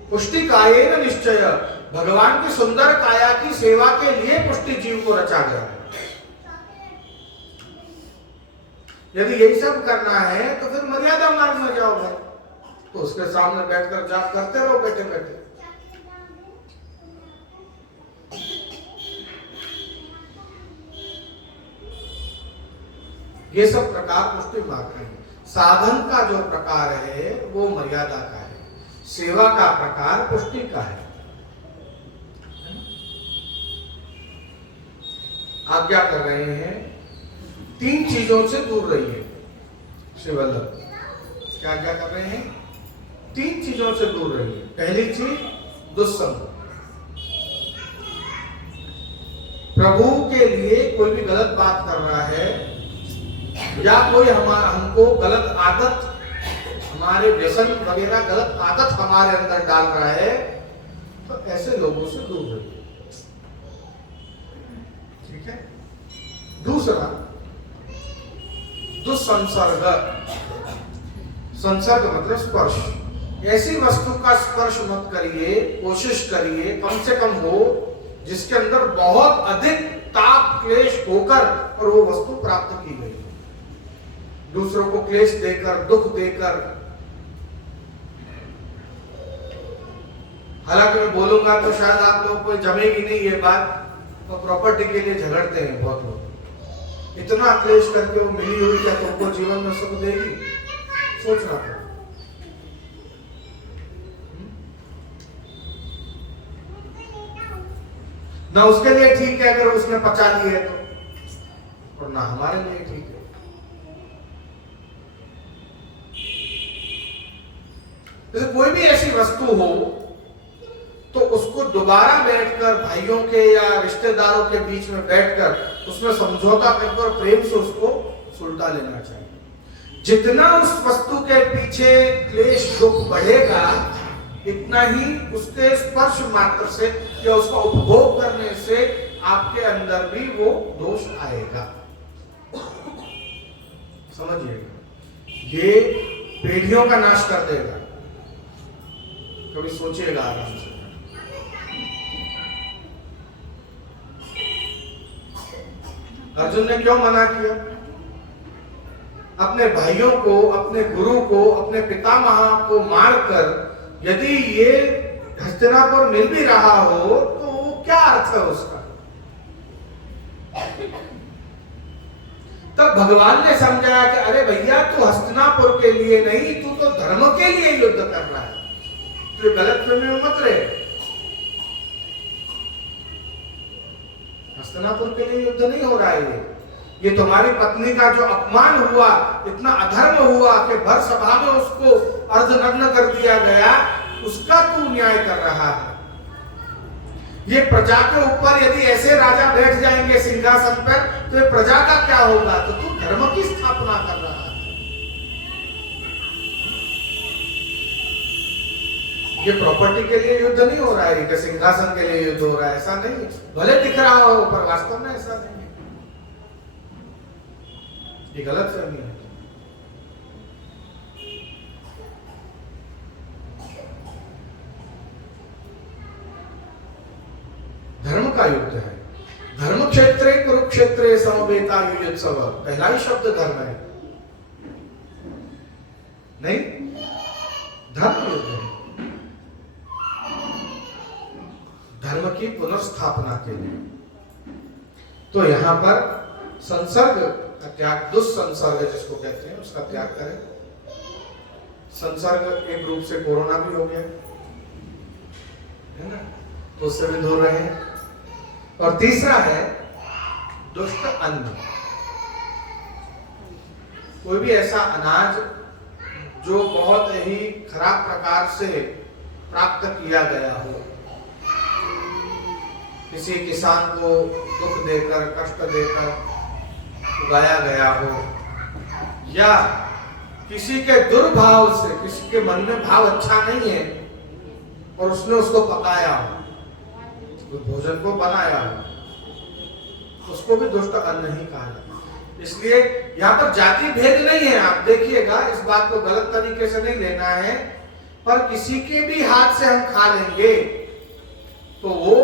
पुष्टि काये न निश्चय, भगवान की सुंदर काया की सेवा के लिए पुष्टि जीव को रचा गया है। यदि यही सब करना है तो फिर मर्यादा मार्ग में जाओ भाई, तो उसके सामने बैठकर जाप करते रहो बैठे बैठे। ये सब प्रकार पुष्टि मार्ग है। साधन का जो प्रकार है वो मर्यादा का है, सेवा का प्रकार पुष्टि का है। आज्ञा कर रहे हैं 3 चीजों से दूर रहिए। श्री वल्लभ क्या आज्ञा कर रहे हैं? 3 चीजों से दूर रहिए। पहली चीज दुस्संग, प्रभु के लिए कोई भी गलत बात कर रहा है या कोई हमको गलत आदत, हमारे व्यसन वगैरह गलत आदत हमारे अंदर डाल रहा है, तो ऐसे लोगों से दूर रहिए। ठीक है। दूसरा दुस्संसर्ग, संसर्ग मतलब स्पर्श। ऐसी वस्तु का स्पर्श मत करिए, कोशिश करिए कम से कम हो जिसके अंदर बहुत अधिक ताप क्लेश होकर और वो वस्तु प्राप्त की गई, दूसरों को क्लेश देकर दुख देकर। हालांकि मैं बोलूंगा तो शायद आप लोगों को जमेगी नहीं ये बात, तो प्रॉपर्टी के लिए झगड़ते हैं बहुत लोग। इतना क्लेश करके वो मिली हुई क्या तुमको जीवन में सुख देगी? सोचना पड़ेगा। ना उसके लिए ठीक है अगर उसने पचा ली है तो, और ना हमारे लिए ठीक है। जैसे कोई भी ऐसी वस्तु हो तो उसको दोबारा बैठकर भाइयों के या रिश्तेदारों के बीच में बैठकर उसमें समझौता करके और प्रेम से उसको सुलटा लेना चाहिए। जितना उस वस्तु के पीछे क्लेश दुख बढ़ेगा, इतना ही उसके स्पर्श मात्र से या उसका उपभोग करने से आपके अंदर भी वो दोष आएगा। समझिएगा, ये पीढ़ियों का नाश कर देगा। कभी सोचिएगा आराम से। अर्जुन ने क्यों मना किया? अपने भाइयों को, अपने गुरु को, अपने पितामह को मारकर यदि ये हस्तिनापुर मिल भी रहा हो तो क्या अर्थ है उसका? तब भगवान ने समझाया कि अरे भैया तू हस्तिनापुर के लिए नहीं, तू तो धर्म के लिए युद्ध कर रहा है, तो गलत फहमी में मत रहे। हस्तिनापुर के लिए युद्ध नहीं हो रहा है। ये तुम्हारी पत्नी का जो अपमान हुआ, इतना अधर्म हुआ कि भर सभा में उसको अर्धनग्न कर दिया गया, उसका तू न्याय कर रहा है। ये प्रजा के ऊपर यदि ऐसे राजा बैठ जाएंगे सिंहासन पर तो ये प्रजा का क्या होगा? तो तू धर्म की स्थापना कर रहा है। ये प्रॉपर्टी के लिए युद्ध नहीं हो रहा है कि सिंहासन के लिए युद्ध हो रहा है, ऐसा नहीं। भले दिख रहा हो पर वास्तव में ऐसा नहीं है। ये गलत फहमी है। धर्म का युद्ध है। धर्म क्षेत्रे कुरुक्षेत्रे समवेता युयोत्सव, पहला ही शब्द धर्म है, नहीं? धर्म युद्ध है, धर्म की पुनर्स्थापना के लिए। तो यहां पर संसर्ग का त्याग, दुस्संसर्ग जिसको कहते हैं, उसका त्याग करें। संसर्ग एक रूप से कोरोना भी हो गया है ना, तो उससे भी दूर रहे। और तीसरा है दुष्ट अन्न। कोई भी ऐसा अनाज जो बहुत ही खराब प्रकार से प्राप्त किया गया हो, किसी किसान को दुख देकर कष्ट देकर उगाया गया हो, या किसी के दुर्भाव से, किसी के मन में भाव अच्छा नहीं है और उसने उसको पकाया हो, उस भोजन को बनाया हो, उसको भी दुष्ट अन्न ही कहा जाता है। इसलिए यहाँ पर जाति भेद नहीं है, आप देखिएगा, इस बात को गलत तरीके से नहीं लेना है। पर किसी के भी हाथ से हम खा लेंगे तो वो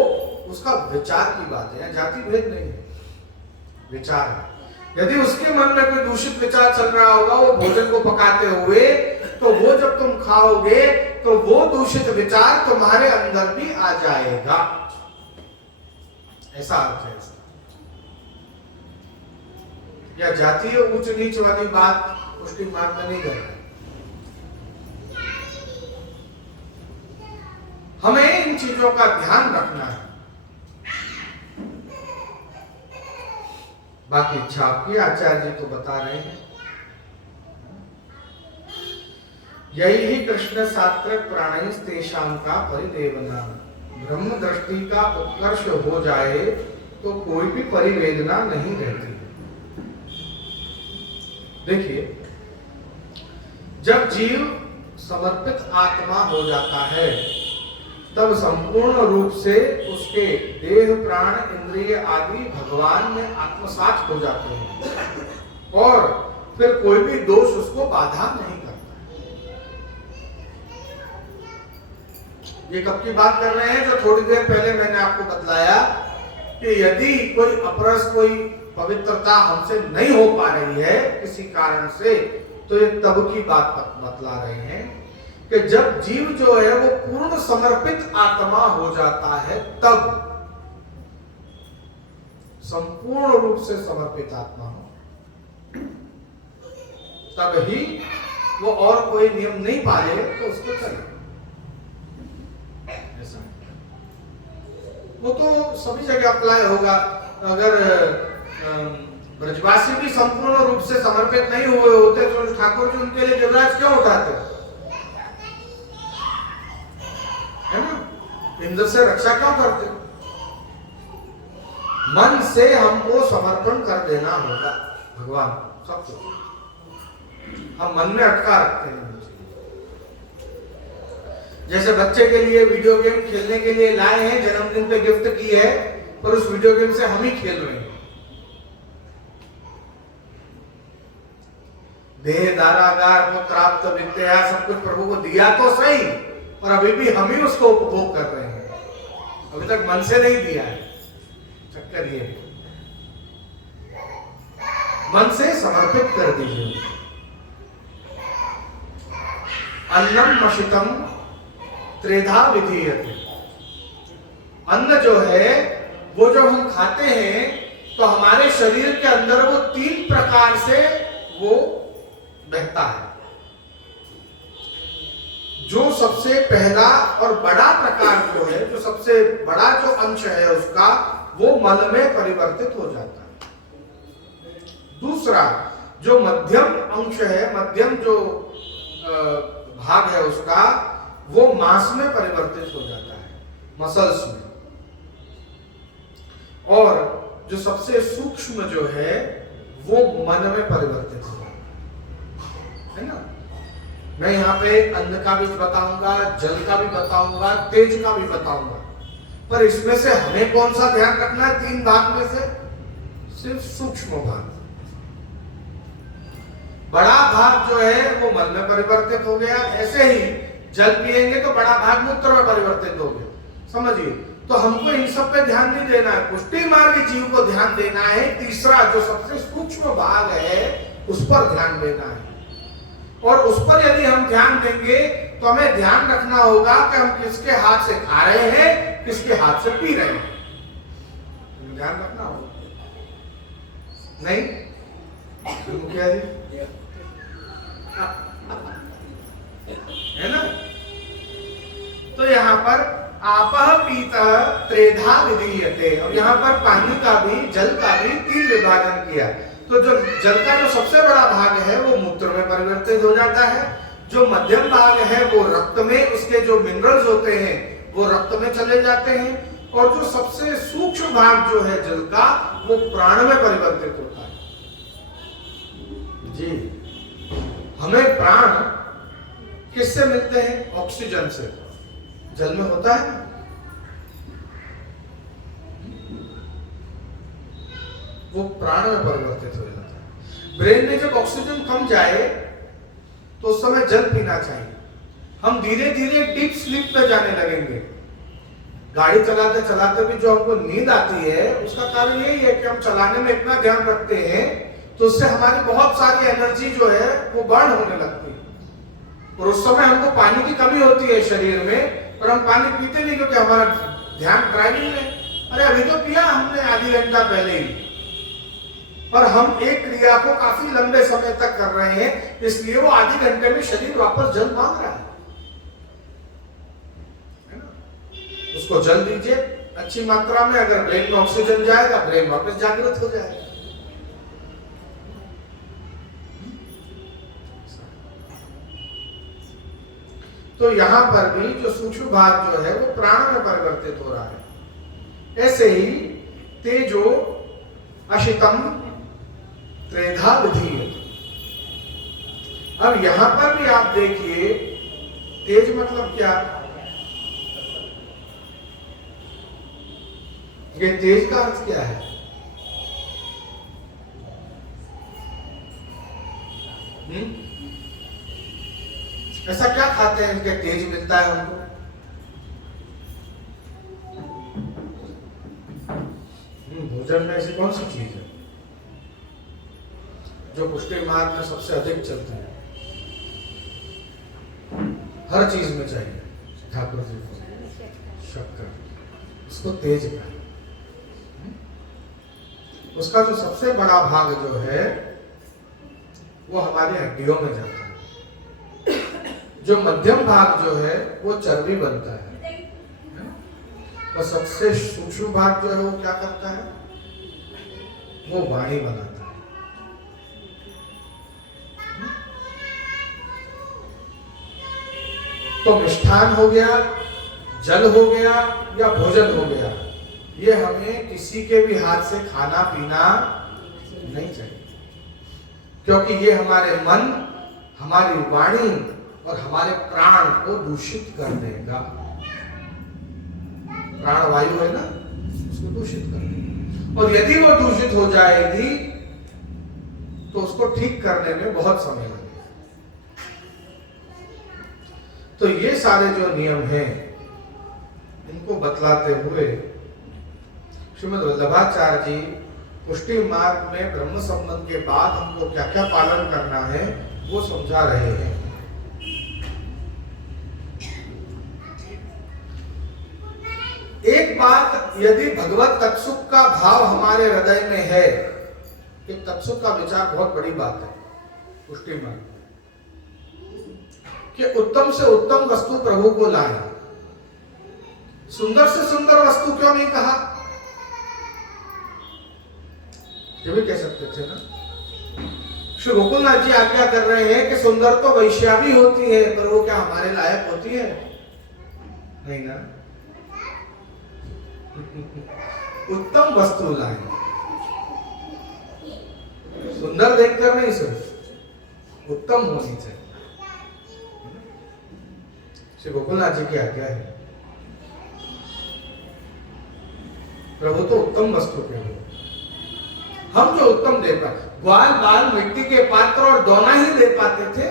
उसका विचार की बात है, जाति भेद नहीं है, विचार है। यदि उसके मन में कोई दूषित विचार चल रहा होगा वो भोजन को पकाते हुए, तो वो जब तुम खाओगे तो वो दूषित विचार तुम्हारे अंदर भी आ जाएगा, ऐसा अर्थ है। या जातीय उच्च नीच वाली बात पुष्टि मार्ग में नहीं करना। हमें इन चीजों का ध्यान रखना है। बाकी इच्छा आपकी, आचार्य जी तो बता रहे हैं। यही ही कृष्ण सात्विक प्राणी तेषां का परिदेवना। ब्रह्म दृष्टि का उत्कर्ष हो जाए तो कोई भी परिवेदना नहीं रहती। देखिए, जब जीव समर्पित आत्मा हो जाता है तब संपूर्ण रूप से उसके देह प्राण इंद्रिय आदि भगवान में आत्मसात हो जाते हैं और फिर कोई भी दोष उसको बाधा नहीं करता। ये कब की बात कर रहे हैं? जो थोड़ी देर पहले मैंने आपको बतलाया कि यदि कोई अपरस, कोई पवित्रता हमसे नहीं हो पा रही है किसी कारण से, तो ये तब की बात बतला रहे हैं कि जब जीव जो है वो पूर्ण समर्पित आत्मा हो जाता है, तब संपूर्ण रूप से समर्पित आत्मा हो, तब ही वो और कोई नियम नहीं पाले तो उसको चले। ऐसा वो तो सभी जगह अप्लाई होगा। अगर ब्रजवासी भी संपूर्ण रूप से समर्पित नहीं हुए होते तो ठाकुर जी उनके लिए गिरिराज क्यों उठाते है ना? इंद्र से रक्षा क्यों करते? मन से हमको समर्पण कर देना होगा भगवान सब कुछ। हम मन में अटका रखते हैं। जैसे बच्चे के लिए वीडियो गेम खेलने के लिए लाए हैं, जन्मदिन पे गिफ्ट की है, पर उस वीडियो गेम से हम ही खेल रहे हैं। देह दारागार को प्राप्त विद्या सब कुछ प्रभु को दिया तो सही, और अभी भी हम ही उसको उपभोग कर रहे हैं, अभी तक मन से नहीं दिया है। चक्कर ये मन से समर्पित कर दीजिए। अन्नम मशितम त्रिधा विधीयते। अन्न जो है वो जो हम खाते हैं तो हमारे शरीर के अंदर वो 3 प्रकार से वो बहता है। जो सबसे पहला और बड़ा प्रकार जो है, जो सबसे बड़ा जो अंश है उसका, वो मन में परिवर्तित हो जाता है। दूसरा जो मध्यम अंश है, मध्यम जो भाग है उसका, वो मांस में परिवर्तित हो जाता है, मसल्स में। और जो सबसे सूक्ष्म जो है वो मन में परिवर्तित हो है ना। मैं यहाँ पे अन्न का भी बताऊंगा, जल का भी बताऊंगा, तेज का भी बताऊंगा, पर इसमें से हमें कौन सा ध्यान रखना है? 3 भाग में से सिर्फ सूक्ष्म भाग। बड़ा भाग जो है वो मन में परिवर्तित हो गया। ऐसे ही जल पिएंगे तो बड़ा भाग मूत्र में परिवर्तित हो गया। समझिए, तो हमको इन सब पे ध्यान नहीं देना है, पुष्टि मार्ग जीव को ध्यान देना है। तीसरा जो सबसे सूक्ष्म भाग है उस पर ध्यान देना है, और उस पर यदि हम ध्यान देंगे तो हमें ध्यान रखना होगा कि हम किसके हाथ से खा रहे हैं, किसके हाथ से पी रहे हैं। ध्यान रखना होगा। नहीं मुखिया जी, है ना। तो यहाँ पर आपः पीतः त्रेधा विधीयते, और यहाँ पर पानी का भी, जल का भी 3 विभाजन किया। तो जो जल का जो सबसे बड़ा भाग है वो मूत्र में परिवर्तित हो जाता है, जो मध्यम भाग है वो रक्त में, उसके जो मिनरल्स होते हैं वो रक्त में चले जाते हैं, और जो सबसे सूक्ष्म भाग जो है जल का वो प्राण में परिवर्तित होता है। जी, हमें प्राण किससे मिलते हैं? ऑक्सीजन से। जल में होता है, वो प्राण में परिवर्तित हो जाता है। ब्रेन में जब ऑक्सीजन कम जाए तो उस समय जल पीना चाहिए। हम धीरे धीरे डीप स्लीप पे जाने लगेंगे। गाड़ी चलाते चलाते भी जो हमको नींद आती है उसका कारण यही है कि हम चलाने में इतना ध्यान रखते हैं, तो उससे हमारी बहुत सारी एनर्जी जो है वो बर्न होने लगती है, और उस समय हमको पानी की कमी होती है शरीर में, और हम पानी पीते नहीं क्योंकि हमारा ध्यान ड्राइविंग में। अरे अभी तो पिया हमने आधी घंटा पहले ही, पर हम एक क्रिया को काफी लंबे समय तक कर रहे हैं, इसलिए वो आधे घंटे में शरीर वापस जल मांग रहा है ना। उसको जल दीजिए अच्छी मात्रा में, अगर ब्रेन में ऑक्सीजन जाएगा ब्रेन वापस जागृत हो जाएगा। तो यहां पर भी जो सूक्ष्म भाग जो है वो प्राण में परिवर्तित हो रहा है। ऐसे ही तेजो अशितम त्रेधा विधीयते। अब यहां पर भी आप देखिए, तेज मतलब क्या? ये तेज का अर्थ क्या है? ऐसा क्या खाते हैं इनके तेज मिलता है उनको? भोजन में ऐसी कौन सी चीज है जो पुष्टि मार्ग में सबसे अधिक चलती है? हर चीज में चाहिए ठाकुर जी को शक्कर, उसको तेज का। उसका जो सबसे बड़ा भाग जो है वो हमारे हड्डियों में जाता है, जो मध्यम भाग जो है वो चर्बी बनता है, और सबसे सूक्ष्म भाग जो है वो क्या करता है? वो वाणी बनाता है। तो मिष्ठान हो गया, जल हो गया या भोजन हो गया, ये हमें किसी के भी हाथ से खाना पीना नहीं चाहिए, क्योंकि ये हमारे मन, हमारी वाणी और हमारे प्राण को दूषित कर देगा। प्राण वायु है ना, उसको दूषित कर देगा, और यदि वो दूषित हो जाएगी तो उसको ठीक करने में बहुत समय लगेगा। तो ये सारे जो नियम हैं इनको बतलाते हुए श्रीमद् वल्लभाचार्य जी पुष्टि मार्ग में ब्रह्म संबंध के बाद हमको क्या क्या पालन करना है वो समझा रहे हैं। एक बात, यदि भगवत तत्सुख का भाव हमारे हृदय में है, एक तत्सुख का विचार बहुत बड़ी बात है पुष्टि मार्ग कि उत्तम से उत्तम वस्तु प्रभु को लाए। सुंदर से सुंदर वस्तु क्यों नहीं कहा? ये भी कह सकते थे ना। श्री गोकुलनाथ जी आज्ञा कर रहे हैं कि सुंदर तो वैश्या भी होती है, पर वो क्या हमारे लायक होती है? नहीं ना। उत्तम वस्तु लाए, सुंदर देखकर नहीं, सिर्फ उत्तम होनी चाहिए। श्री गोकुलनाथ जी की आज्ञा है। प्रभु तो उत्तम वस्तु के हो, हम जो उत्तम दे पाते, ग्वाल बाल मिट्टी के पात्र और दोना ही दे पाते थे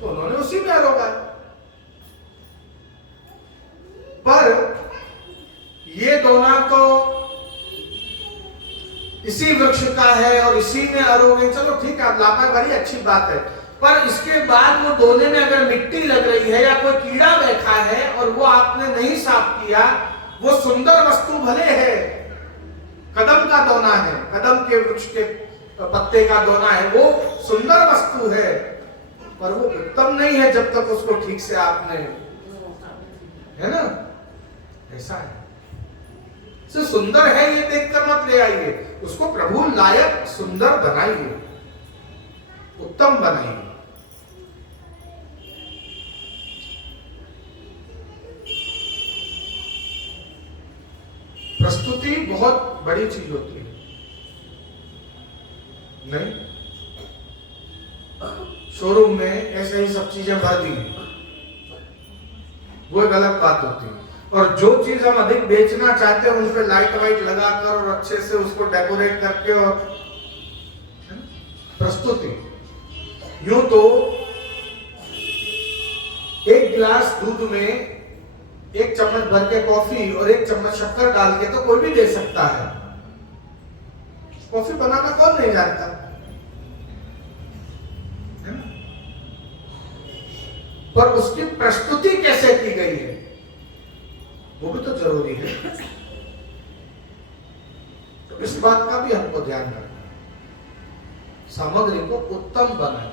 तो उन्होंने उसी में आरोगा। पर ये दोना तो इसी वृक्ष का है और इसी में अरोगे, चलो ठीक है, लापा बड़ी अच्छी बात है, पर इसके बाद वो दोने में अगर मिट्टी लग रही है या कोई कीड़ा बैठा है और वो आपने नहीं साफ किया, वो सुंदर वस्तु भले है, कदम का दोना है, कदम के वृक्ष के पत्ते का दोना है, वो सुंदर वस्तु है, पर वो उत्तम नहीं है जब तक उसको ठीक से आपने, है ना, ऐसा है। तो सुंदर है ये देखकर मत ले आइए, उसको प्रभु लायक सुंदर बनाइए, उत्तम बनाइए। प्रस्तुति बहुत बड़ी चीज होती है, नहीं? शोरूम में ऐसे ही सब चीजें भर दी, वो गलत बात होती है। और जो चीज हम अधिक बेचना चाहते हैं उन पे लाइट वाइट लगाकर और अच्छे से उसको डेकोरेट करके, और प्रस्तुति। यूं तो एक गिलास दूध में 1 चम्मच भर के कॉफी और 1 चम्मच शक्कर डाल के तो कोई भी दे सकता है। कॉफी बनाना कौन नहीं जानता, है ना? पर उसकी प्रस्तुति कैसे की गई है वो भी तो जरूरी है। तो इस बात का भी हमको ध्यान रखना है, सामग्री को उत्तम बनाना है।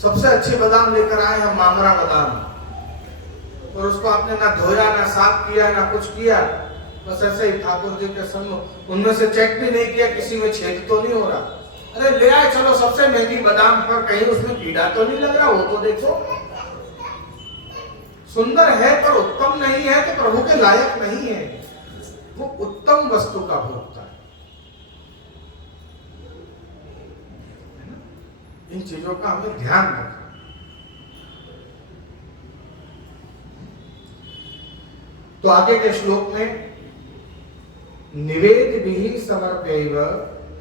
सबसे अच्छे बादाम लेकर आए हम, मामरा बादाम, और उसको आपने ना धोया, ना साफ किया, ना कुछ किया, बस ऐसे ही ठाकुर जी के संग उनमें से चेक भी नहीं किया किसी में छेद तो नहीं हो रहा। अरे ले आए, चलो सबसे महंगी बादाम, पर कहीं उसमें कीड़ा तो नहीं लग रहा, वो तो देखो। सुंदर है पर उत्तम नहीं है तो प्रभु के लायक नहीं है। वो उत्तम वस्तु का भोक्ता है ना? इन चीजों का हमें ध्यान रखना। तो आगे के श्लोक में निवेद भी समर्प्यैव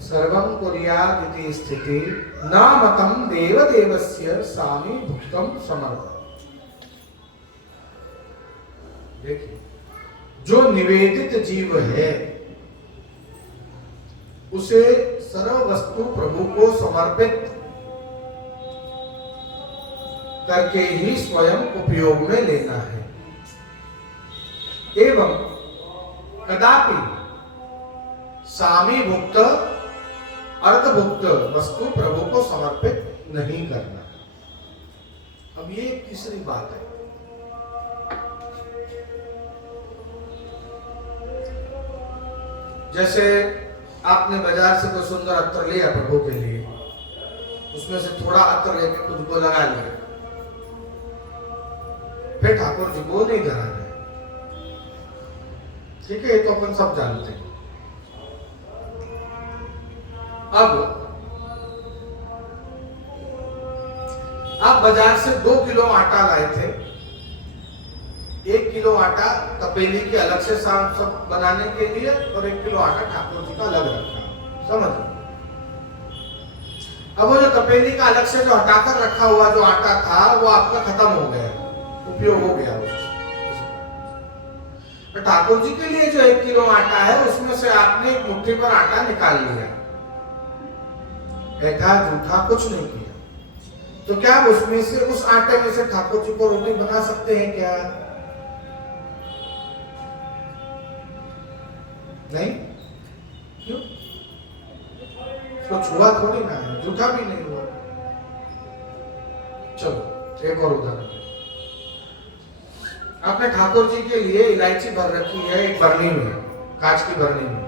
सर्वं कुर्यात् इति स्थिति न मतम देवदेवस्य सामी भुक्तम समर्पय। देखिए, जो निवेदित जीव है उसे सर्व वस्तु प्रभु को समर्पित करके ही स्वयं उपयोग में लेना है, एवं कदापि सामी भुक्त अर्धभुक्त वस्तु प्रभु को समर्पित नहीं करना। अब ये तीसरी बात है। जैसे आपने बाजार से कोई सुंदर अत्तर लिया प्रभु के लिए, उसमें से थोड़ा अत्तर लेके खुद को लगा लिया, फिर ठाकुर जी को नहीं धराना है, ठीक है, ये तो अपन सब जानते हैं। अब आप बाजार से 2 किलो आटा लाए थे, 1 किलो आटा तपेली के अलग से सब बनाने के लिए और 1 किलो आटा ठाकुर जी का अलग रखा, समझ। अब वो जो तपेली का अलग से जो हटाकर रखा हुआ जो आटा था वो आपका खत्म हो गया, उपयोग हो गया उसका। ठाकुर जी के लिए जो 1 किलो आटा है उसमें से आपने एक मुट्ठी पर आटा निकाल लिया, ऐठा जूठा कुछ नहीं किया, तो क्या उसमें से उस आटे में से ठाकुर जी को रोटी बना सकते हैं क्या? नहीं, क्यों? उसको छुआ थोड़ी ना है, जूठा भी नहीं हुआ। चलो एक और उदाहरण, आपने ठाकुर जी के लिए इलायची भर रखी है एक बरनी में, कांच की बरनी में,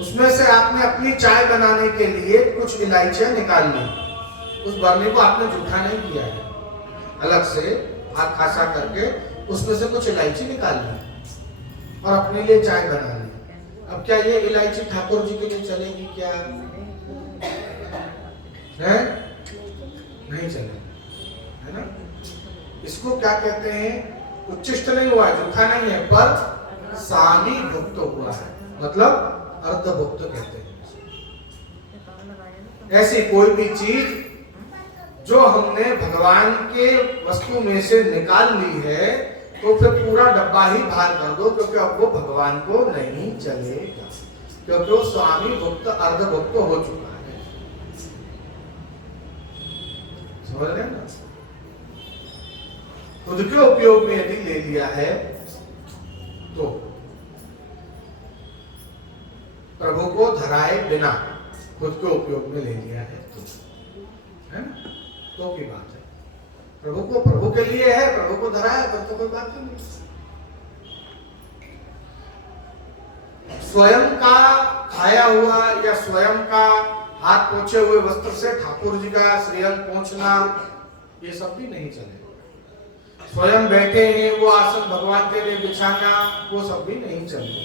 उसमें से आपने अपनी चाय बनाने के लिए कुछ इलायचियां निकाल ली, उस बरनी को आपने जूठा नहीं किया है, अलग से हाथ खासा करके उसमें से कुछ इलायची निकाल ली और अपने लिए चाय बना ली। अब क्या ये इलायची ठाकुर जी के लिए चलेगी क्या? है? नहीं चलेगी, है ना? इसको क्या कहते हैं? उच्चिष्ट नहीं हुआ, जूठा नहीं है, पर सामी भुक्त हुआ है, मतलब अर्धभुक्त कहते हैं। ऐसी कोई भी चीज जो हमने भगवान के वस्तु में से निकाल ली है तो फिर पूरा डब्बा ही बाहर कर दो, क्योंकि अब वो भगवान को नहीं चलेगा, क्योंकि वो स्वामी भुक्त अर्धभुक्त हो चुका है। समझ रहे हैं ना? खुद के उपयोग में यदि ले लिया है तो प्रभु को धराए बिना खुद को उपयोग में ले लिया है, तो है ना, तो की बात है। प्रभु को प्रभु के लिए है, प्रभु को धराया तो कोई बात ही नहीं। स्वयं का खाया हुआ या स्वयं का हाथ पोछे हुए वस्त्र से ठाकुर जी का श्रीअंग पोंछना, ये सब भी नहीं चलेगा। स्वयं बैठे हैं वो आसन भगवान के लिए बिछाना, वो सब भी नहीं चलेगा,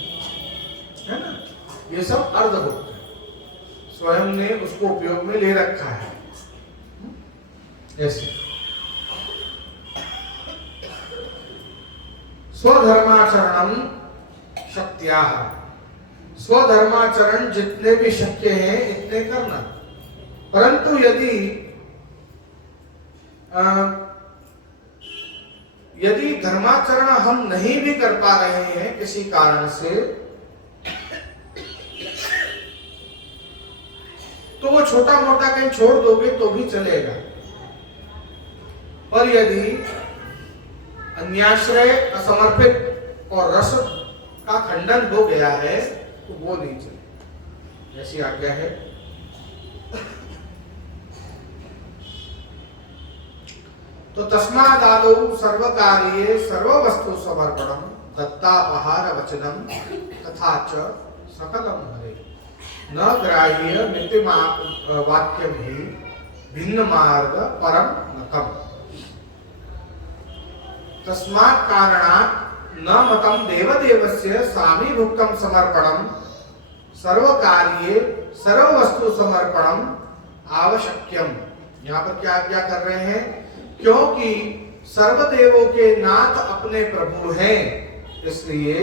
है ना। ये सब अर्धभुक्त है, स्वयं ने उसको उपयोग में ले रखा है। जैसे स्वधर्माचरणम शक्त्याः, स्वधर्माचरण जितने भी शक्य हैं इतने करना। परंतु यदि धर्माचरण हम नहीं भी कर पा रहे हैं किसी कारण से, तो वो छोटा मोटा कहीं छोड़ दोगे तो भी चलेगा। पर यदि अन्याश्रय, असमर्पित और रस का खंडन हो गया है तो वो नहीं चलेगा। ऐसी आज्ञा है। तो तस्मादादौ सर्वकार्ये सर्ववस्तु समर्पणम दत्तापहार वचनम तथा च सकलम हरे न ग्राह्य नित्य वाक्यम ही भिन्न मार्ग परम नकम। तस्मात् कारणात् न मतम देवदेवस्य सामीभुक्तम समर्पणम सर्वकार्ये सर्ववस्तु समर्पणम आवश्यक्यम। यहाँ पर क्या आज्ञा कर रहे हैं? क्योंकि सर्वदेवों के नाथ अपने प्रभु हैं, इसलिए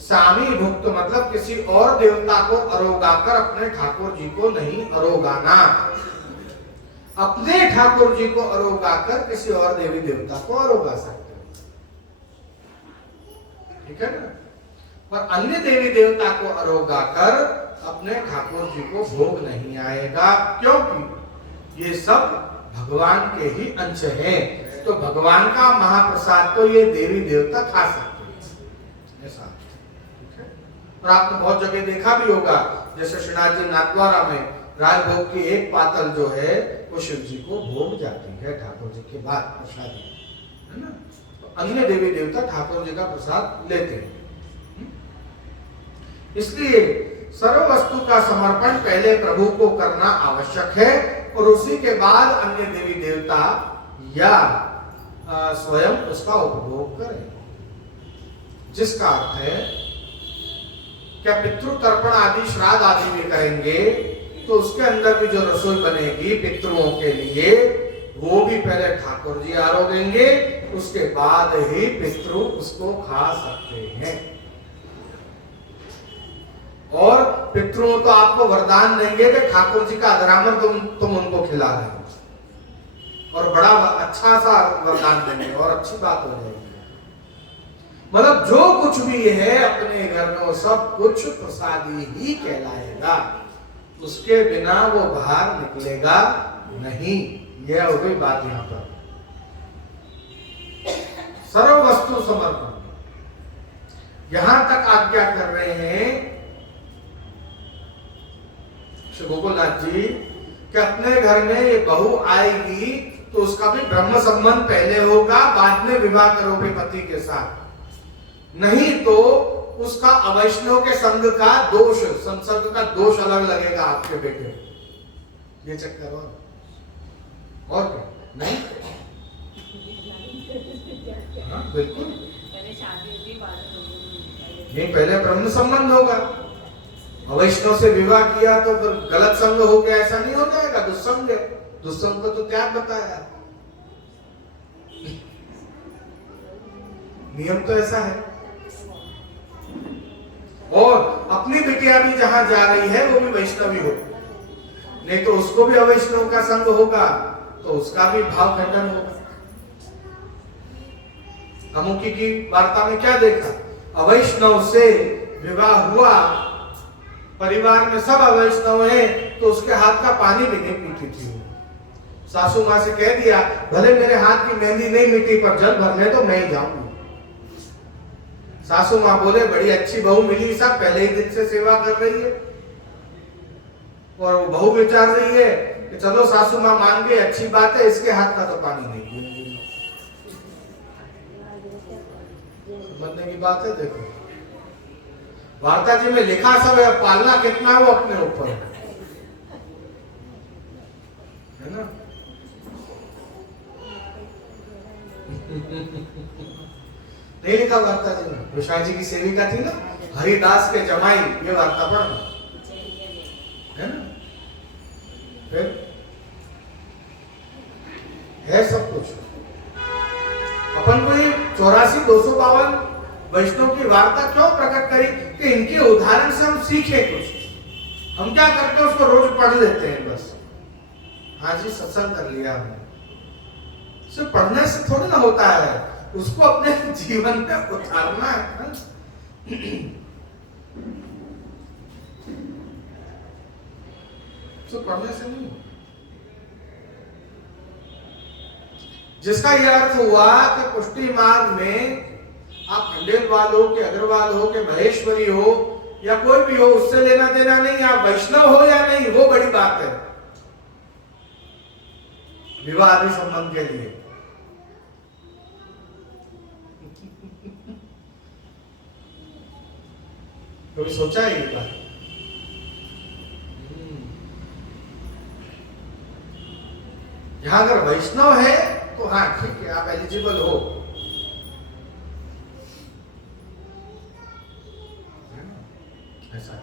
सामीभुक्त मतलब किसी और देवता को अरोगाकर अपने ठाकुर जी को नहीं अरोगाना। अपने ठाकुर जी को अरोगाकर किसी और देवी देवता को अरोगा सकते, ठीक है ना। पर अन्य देवी देवता को अरोगा कर अपने ठाकुर जी को भोग नहीं आएगा, क्योंकि ये सब भगवान के ही अंश हैं। तो भगवान का महाप्रसाद तो ये देवी देवता खा सकते हैं, ऐसा, ठीक है। और आपने बहुत जगह देखा भी होगा, जैसे श्रीनाथ जी नाथद्वारा में राय भोग की एक पातल जो है वो शिव जी को भोग जाती है ठाकुर जी के बाद प्रसाद, है ना। अन्य देवी देवता ठाकुर जी का प्रसाद लेते हैं। इसलिए सर्व वस्तु का समर्पण पहले प्रभु को करना आवश्यक है और उसी के बाद अन्य देवी देवता या स्वयं उसका उपभोग करें। जिसका अर्थ है क्या पितृ तर्पण आदि श्राद्ध आदि भी करेंगे तो उसके अंदर भी जो रसोई बनेगी पितृओं के लिए, वो भी पहले ठाकुर जी आरोगेंगे, उसके बाद ही पितृ उसको खा सकते हैं। और पितृओं तो आपको वरदान देंगे कि ठाकुर जी का अधरामर तुम उनको खिला रहे हो, और बड़ा अच्छा सा वरदान देंगे और अच्छी बात हो जाएगी। मतलब जो कुछ भी है अपने घर में वो सब कुछ प्रसादी ही कहलाएगा, उसके बिना वो बाहर निकलेगा नहीं। यह हो गई बात। यहां पर सर्व वस्तु समर्पण, यहां तक आज्ञा कर रहे हैं श्री गोकुलनाथ जी कि अपने घर में ये बहू आएगी तो उसका भी ब्रह्म संबंध पहले होगा, बाद में विवाह करोगे पति के साथ, नहीं तो उसका अवैष्णव के संग का दोष, संसर्ग का दोष अलग लगेगा आपके बेटे। ये चक्कर और क्या नहीं? हाँ बिल्कुल नहीं, पहले ब्रह्म संबंध होगा, अवैष्णव से विवाह किया तो फिर गलत संग हो गया, ऐसा नहीं हो जाएगा। दुस्संग है, दुस्संग को तो त्याग बताया, नियम तो ऐसा है। और अपनी बिटिया भी जहां जा रही है वो भी वैष्णवी हो, नहीं तो उसको भी अवैष्णव का संग होगा तो उसका भी भाव खंडन होगा। अमुकी की वार्ता में क्या देखा, अवैष्णव से विवाह हुआ, परिवार में सब अवैष्णव है तो उसके हाथ का पानी भी नहीं पीती थी। सासू माँ से कह दिया भले मेरे हाथ की मेहंदी नहीं मिटी पर जल भरने तो मैं ही जाऊंगी। सासू माँ बोले बड़ी अच्छी बहू मिली, सब पहले ही दिन से सेवा कर रही है, और वो बहू विचार रही है कि चलो सासू माँ मान गई, अच्छी बात है, इसके हाथ का तो पानी नहीं पिएंगे। समझने की बात है। देखो वार्ता जी में लिखा सब है, पालना कितना वो अपने ऊपर है ना। नहीं लिखा वार्ता जी में, कृष्णा जी की सेविका थी ना, हरिदास के जमाई, ये वार्ता पढ़ना है ना। फिर है सब कुछ। अपन को ये 84-252 वैष्णव की वार्ता क्यों प्रकट करी कि इनके उदाहरण से हम सीखें कुछ। हम क्या करते हैं, उसको रोज पढ़ लेते हैं बस। हाँ जी सत्संग कर लिया हमने, सिर्फ पढ़ने से थोड़ी ना होता है, उसको अपने जीवन में उतारना है। सिर्फ पढ़ने से नहीं। जिसका यह अर्थ हुआ कि पुष्टि मार्ग में आप खंडेलवाल हो कि अग्रवाल हो कि महेश्वरी हो या कोई भी हो, उससे लेना देना नहीं। आप वैष्णव हो या नहीं, वो बड़ी बात है विवाह आदि संबंध के लिए। कभी सोचा है ये बात? यहां अगर वैष्णव है तो हाँ ठीक है, आप एलिजिबल हो। ऐसा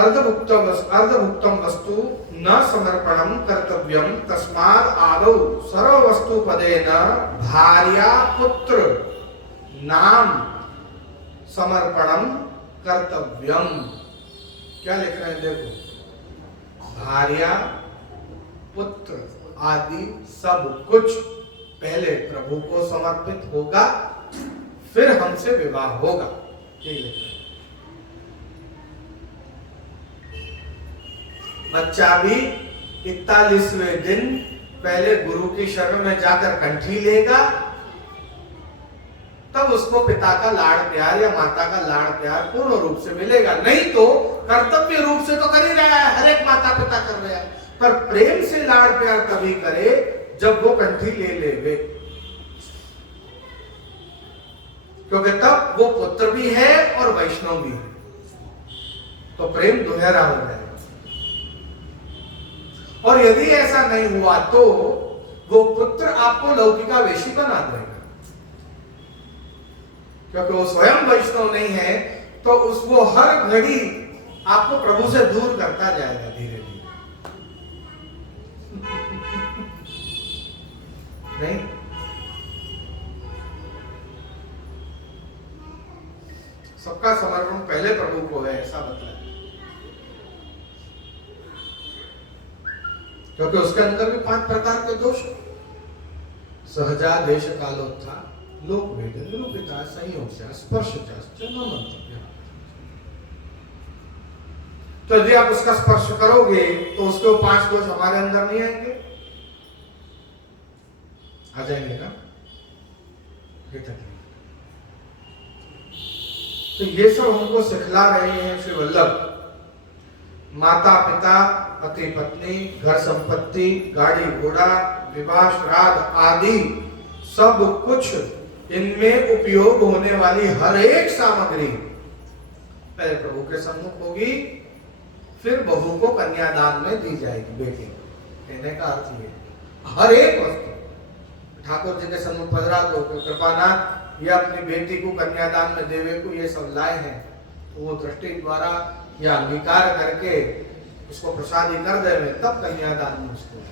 अर्धभुक्तम वस्तु न समर्पणम कर्तव्यम तस्माद् आदौ सर्व वस्तु पदेन भार्या पुत्र नाम समर्पणम कर्तव्यम। क्या लिख रहे हैं देखो, भार्या पुत्र आदि सब कुछ पहले प्रभु को समर्पित होगा, फिर हमसे विवाह होगा। ये लिख रहे हैं। बच्चा भी 41वें दिन पहले गुरु की शरण में जाकर कंठी लेगा, तब उसको पिता का लाड़ प्यार या माता का लाड़ प्यार पूर्ण रूप से मिलेगा। नहीं तो कर्तव्य रूप से तो कर ही रहा है, हर एक माता पिता कर रहा है, पर प्रेम से लाड़ प्यार तभी करे जब वो कंठी ले लेवे, क्योंकि तब वो पुत्र भी है और वैष्णव भी है, तो प्रेम दुहरा हो जाएगा। और यदि ऐसा नहीं हुआ तो वो पुत्र आपको लौकिकावेशी बना देगा, क्योंकि वो स्वयं वैष्णव नहीं है, तो उसको हर घड़ी आपको प्रभु से दूर करता जाएगा धीरे धीरे। नहीं, सबका समर्पण पहले प्रभु को है, ऐसा बताया, क्योंकि उसके अंदर भी 5 प्रकार के दोष, सहजा देश कालोत्था लोक वेद निरूपिता संयोग स्पर्श तो यदि आप उसका स्पर्श करोगे तो उसके 5 दोष हमारे अंदर नहीं आएंगे, आ जाएंगे ना। तो ये सब हमको सिखला रहे हैं श्री वल्लभ। माता पिता, पति पत्नी, घर संपत्ति, गाड़ी घोड़ा, विवाह श्राद्ध आदि सब कुछ, इनमें उपयोग होने वाली हर एक सामग्री पहले प्रभु के सम्मुख होगी, फिर बहू को कन्यादान में दी जाएगी। बेटी कहने का अर्थ ये, हर एक वस्तु ठाकुर जी के सम्मुख पधरा तो कृपानाथ ये अपनी बेटी को कन्यादान में देवे को ये सब लाए हैं, तो वो दृष्टि द्वारा या अंगीकार करके उसको प्रसादी कर देवे, तब कन्यादान में उसको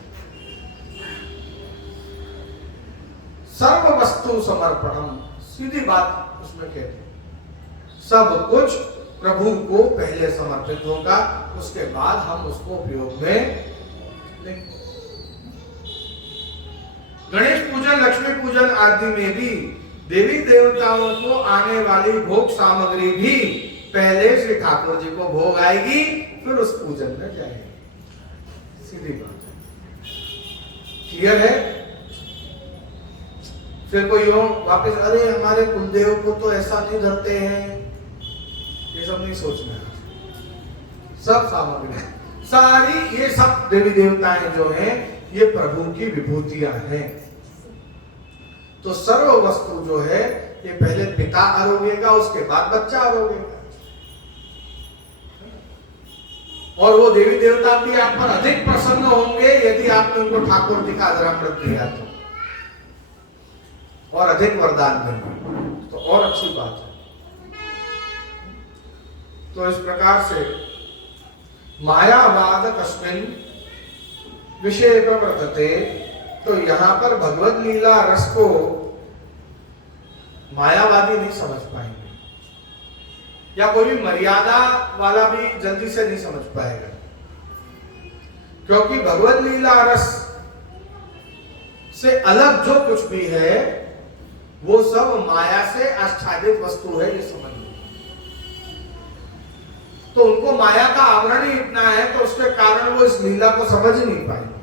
सर्व वस्तु समर्पणम, सीधी बात उसमें कहते हैं सब कुछ प्रभु को पहले समर्पित होगा, उसके बाद हम उसको उपयोग में लेंगे। गणेश पूजन, लक्ष्मी पूजन आदि में भी देवी देवताओं को आने वाली भोग सामग्री भी पहले श्री ठाकुर जी को भोग आएगी, फिर उस पूजन में जाएगी। सीधी बात है, क्लियर है। फिर कोई हो वापस, अरे हमारे कुलदेव को तो ऐसा नहीं धरते हैं, ये सब नहीं सोचना है। सब सामग्री, सारी ये सब देवी देवताएं जो हैं ये प्रभु की विभूतियां हैं। तो सर्व वस्तु जो है ये पहले पिता आरोगेगा, उसके बाद बच्चा आरोगेगा। और वो देवी देवता भी आप पर अधिक प्रसन्न होंगे यदि आपने उनको ठाकुर जी का आदरामृत दिया तो, और अधिक वरदान देंगे तो और अच्छी बात है। तो इस प्रकार से मायावाद कस्मिन विषय पर वर्तते, तो यहां पर भगवत लीला रस को मायावादी नहीं समझ पाएंगे, या कोई भी मर्यादा वाला भी जल्दी से नहीं समझ पाएगा, क्योंकि भगवत लीला रस से अलग जो कुछ भी है वो सब माया से आच्छादित वस्तु है, ये समझ लो। तो उनको माया का आवरण ही इतना है, तो उसके कारण वो इस लीला को समझ नहीं पाएंगे।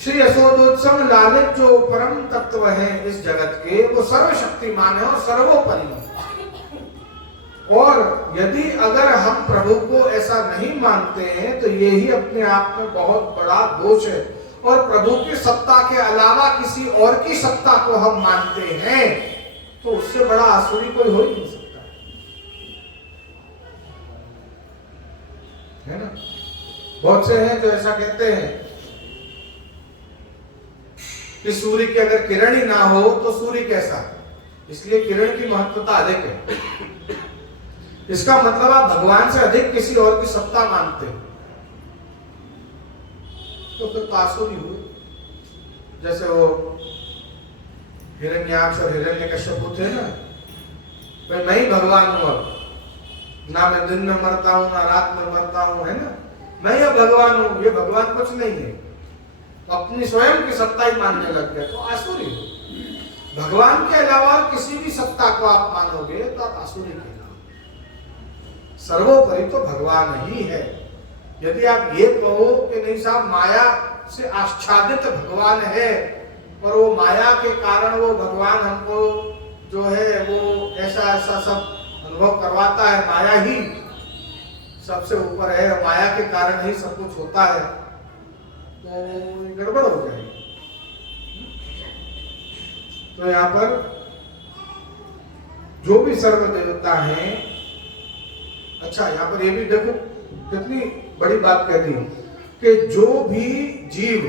श्री यशोदोत्सव लालित जो परम तत्व है इस जगत के, वो सर्वशक्तिमान है और सर्वोपरि है। और यदि अगर हम प्रभु को ऐसा नहीं मानते हैं तो ये ही अपने आप में बहुत बड़ा दोष है। और प्रभु की सत्ता के अलावा किसी और की सत्ता को हम मानते हैं तो उससे बड़ा आसुरी कोई हो ही नहीं सकता है ना। बहुत से हैं जो ऐसा कहते हैं कि सूर्य की अगर किरण ही ना हो तो सूर्य कैसा, इसलिए किरण की महत्वता अधिक है। इसका मतलब आप भगवान से अधिक किसी और की सत्ता मानते हैं तो फिर आसुरी हुए। जैसे वो हिरण्याक्ष और हिरण्यकश्यप थे ना, भाई मैं ही भगवान हूं, अब ना मैं दिन में मरता हूं ना रात में मरता हूं, है ना, मैं ही भगवान हूं, ये भगवान कुछ नहीं है, अपनी स्वयं की सत्ता ही मानने लग गया तो आसुरी हो। भगवान के अलावा किसी भी सत्ता को आप मानोगे तो आप आसुरी कहलाओगे। सर्वोपरि तो भगवान ही है। यदि आप ये कहो कि नहीं साहब माया से आच्छादित भगवान है और वो माया के कारण वो भगवान हमको जो है वो ऐसा ऐसा सब अनुभव करवाता है, माया ही सबसे ऊपर है, माया के कारण ही सब कुछ होता है, तो गड़बड़ हो जाएगी। तो यहाँ पर जो भी सर्व देवता हैं, अच्छा यहाँ पर ये भी देखो कितनी बड़ी बात कह दी कि जो भी जीव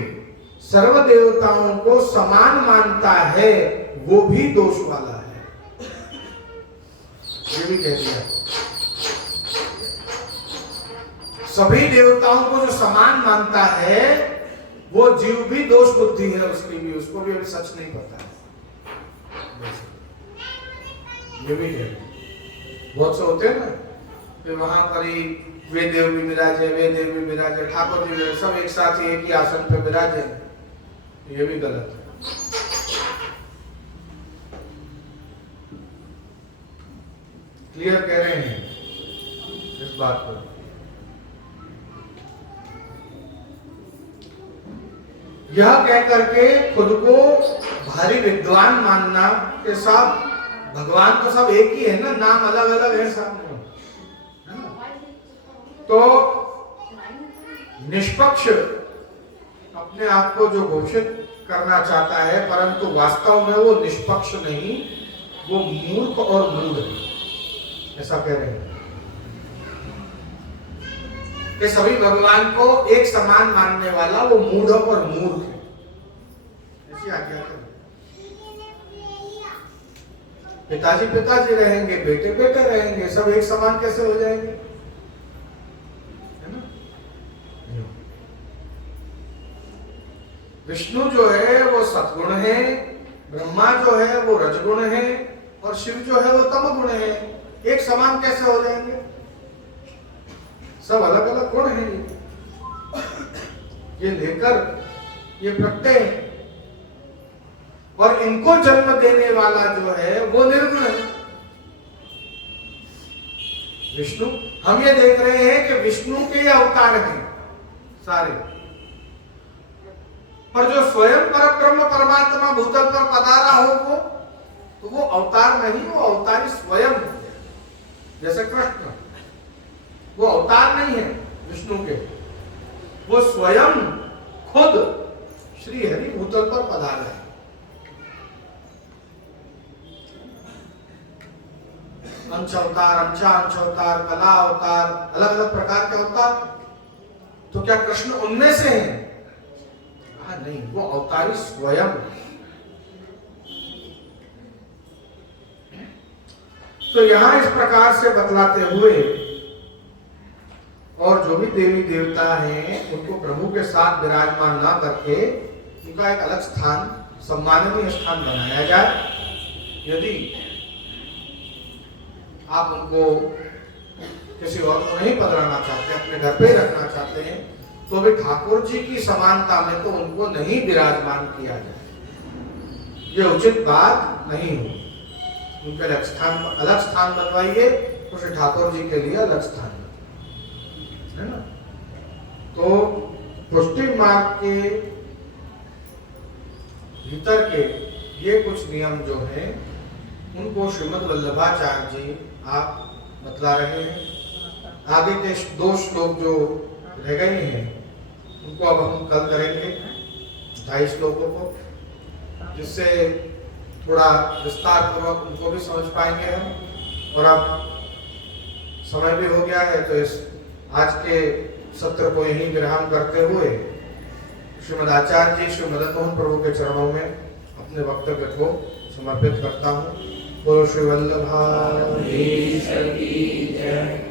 सर्व देवताओं को समान मानता है वो भी दोष वाला है, ये भी कह दिया। सभी देवताओं को जो समान मानता है वो जीव भी दोष बुद्धि है, उसकी भी, उसको भी अभी सच नहीं पता है, ये भी है। बहुत से होते हैं ना कि वहां पर ही वे देव भी विराजे, वे देव भी विराजे, ठाकुर जी सब एक साथ ही एक ही आसन पे विराजे, ये भी गलत है। क्लियर कह रहे हैं इस बात को। यह कह करके खुद को भारी विद्वान मानना के साथ भगवान तो सब एक ही है ना, नाम अलग अलग है सब, है ना। तो निष्पक्ष अपने आप को जो घोषित करना चाहता है परंतु वास्तव में वो निष्पक्ष नहीं, वो मूर्ख और मूढ़ है, ऐसा कह रहे हैं कि सभी भगवान को एक समान मानने वाला वो मूढ़ और मूर्ख है, ऐसी आज्ञा करें। पिताजी पिताजी रहेंगे, बेटे बेटे रहेंगे, सब एक समान कैसे हो जाएंगे, है ना। विष्णु जो है वो सद्गुण है, ब्रह्मा जो है वो रजगुण है और शिव जो है वो तमगुण है, एक समान कैसे हो जाएंगे, सब अलग अलग गुण है। ये लेकर ये प्रत्यय है और इनको जन्म देने वाला जो है वो निर्गुण है। विष्णु, हम ये देख रहे हैं कि विष्णु के अवतार हैं सारे, पर जो स्वयं परब्रह्म परमात्मा भूतल पर पधारा हो वो, तो वो अवतार नहीं, वो अवतारी स्वयं है। जैसे कृष्ण वो स्वयं खुद श्री हरि भूतल पर पधारे। अंश अवतार, अंशा अंश अवतार, कला अवतार, अलग अलग प्रकार के अवतार। तो क्या कृष्ण उनमें से हैं? नहीं, वो अवतारी स्वयं। तो यहां इस प्रकार से बतलाते हुए, और जो भी देवी देवता हैं उनको प्रभु के साथ विराजमान ना करके उनका एक अलग स्थान, सम्माननीय स्थान बनाया जाए। यदि आप उनको किसी और को नहीं पधराना चाहते, अपने घर पे ही रखना चाहते हैं, तो भी ठाकुर जी की समानता में तो उनको नहीं विराजमान किया जाए। ये उचित बात नहीं हो। उनके अलग स्थान बनवाइए, तो श्री ठाकुर जी के लिए अलग स्थान है ना। तो पुष्टि मार्ग के भीतर के ये कुछ नियम जो हैं उनको श्रीमद् वल्लभाचार्य जी आप बतला रहे हैं। आगे के 2 श्लोक जो रह गए हैं उनको अब हम कल करेंगे, 2 श्लोकों को, जिससे थोड़ा विस्तार पूर्वक उनको भी समझ पाएंगे हम। और अब समय भी हो गया है, तो इस आज के सत्र को यहीं विराम करते हुए श्रीमद् आचार्य जी श्री मदन मोहन प्रभु के चरणों में अपने वक्तव्य को समर्पित करता हूँ। बोलो श्री वल्लभाधीश की जय।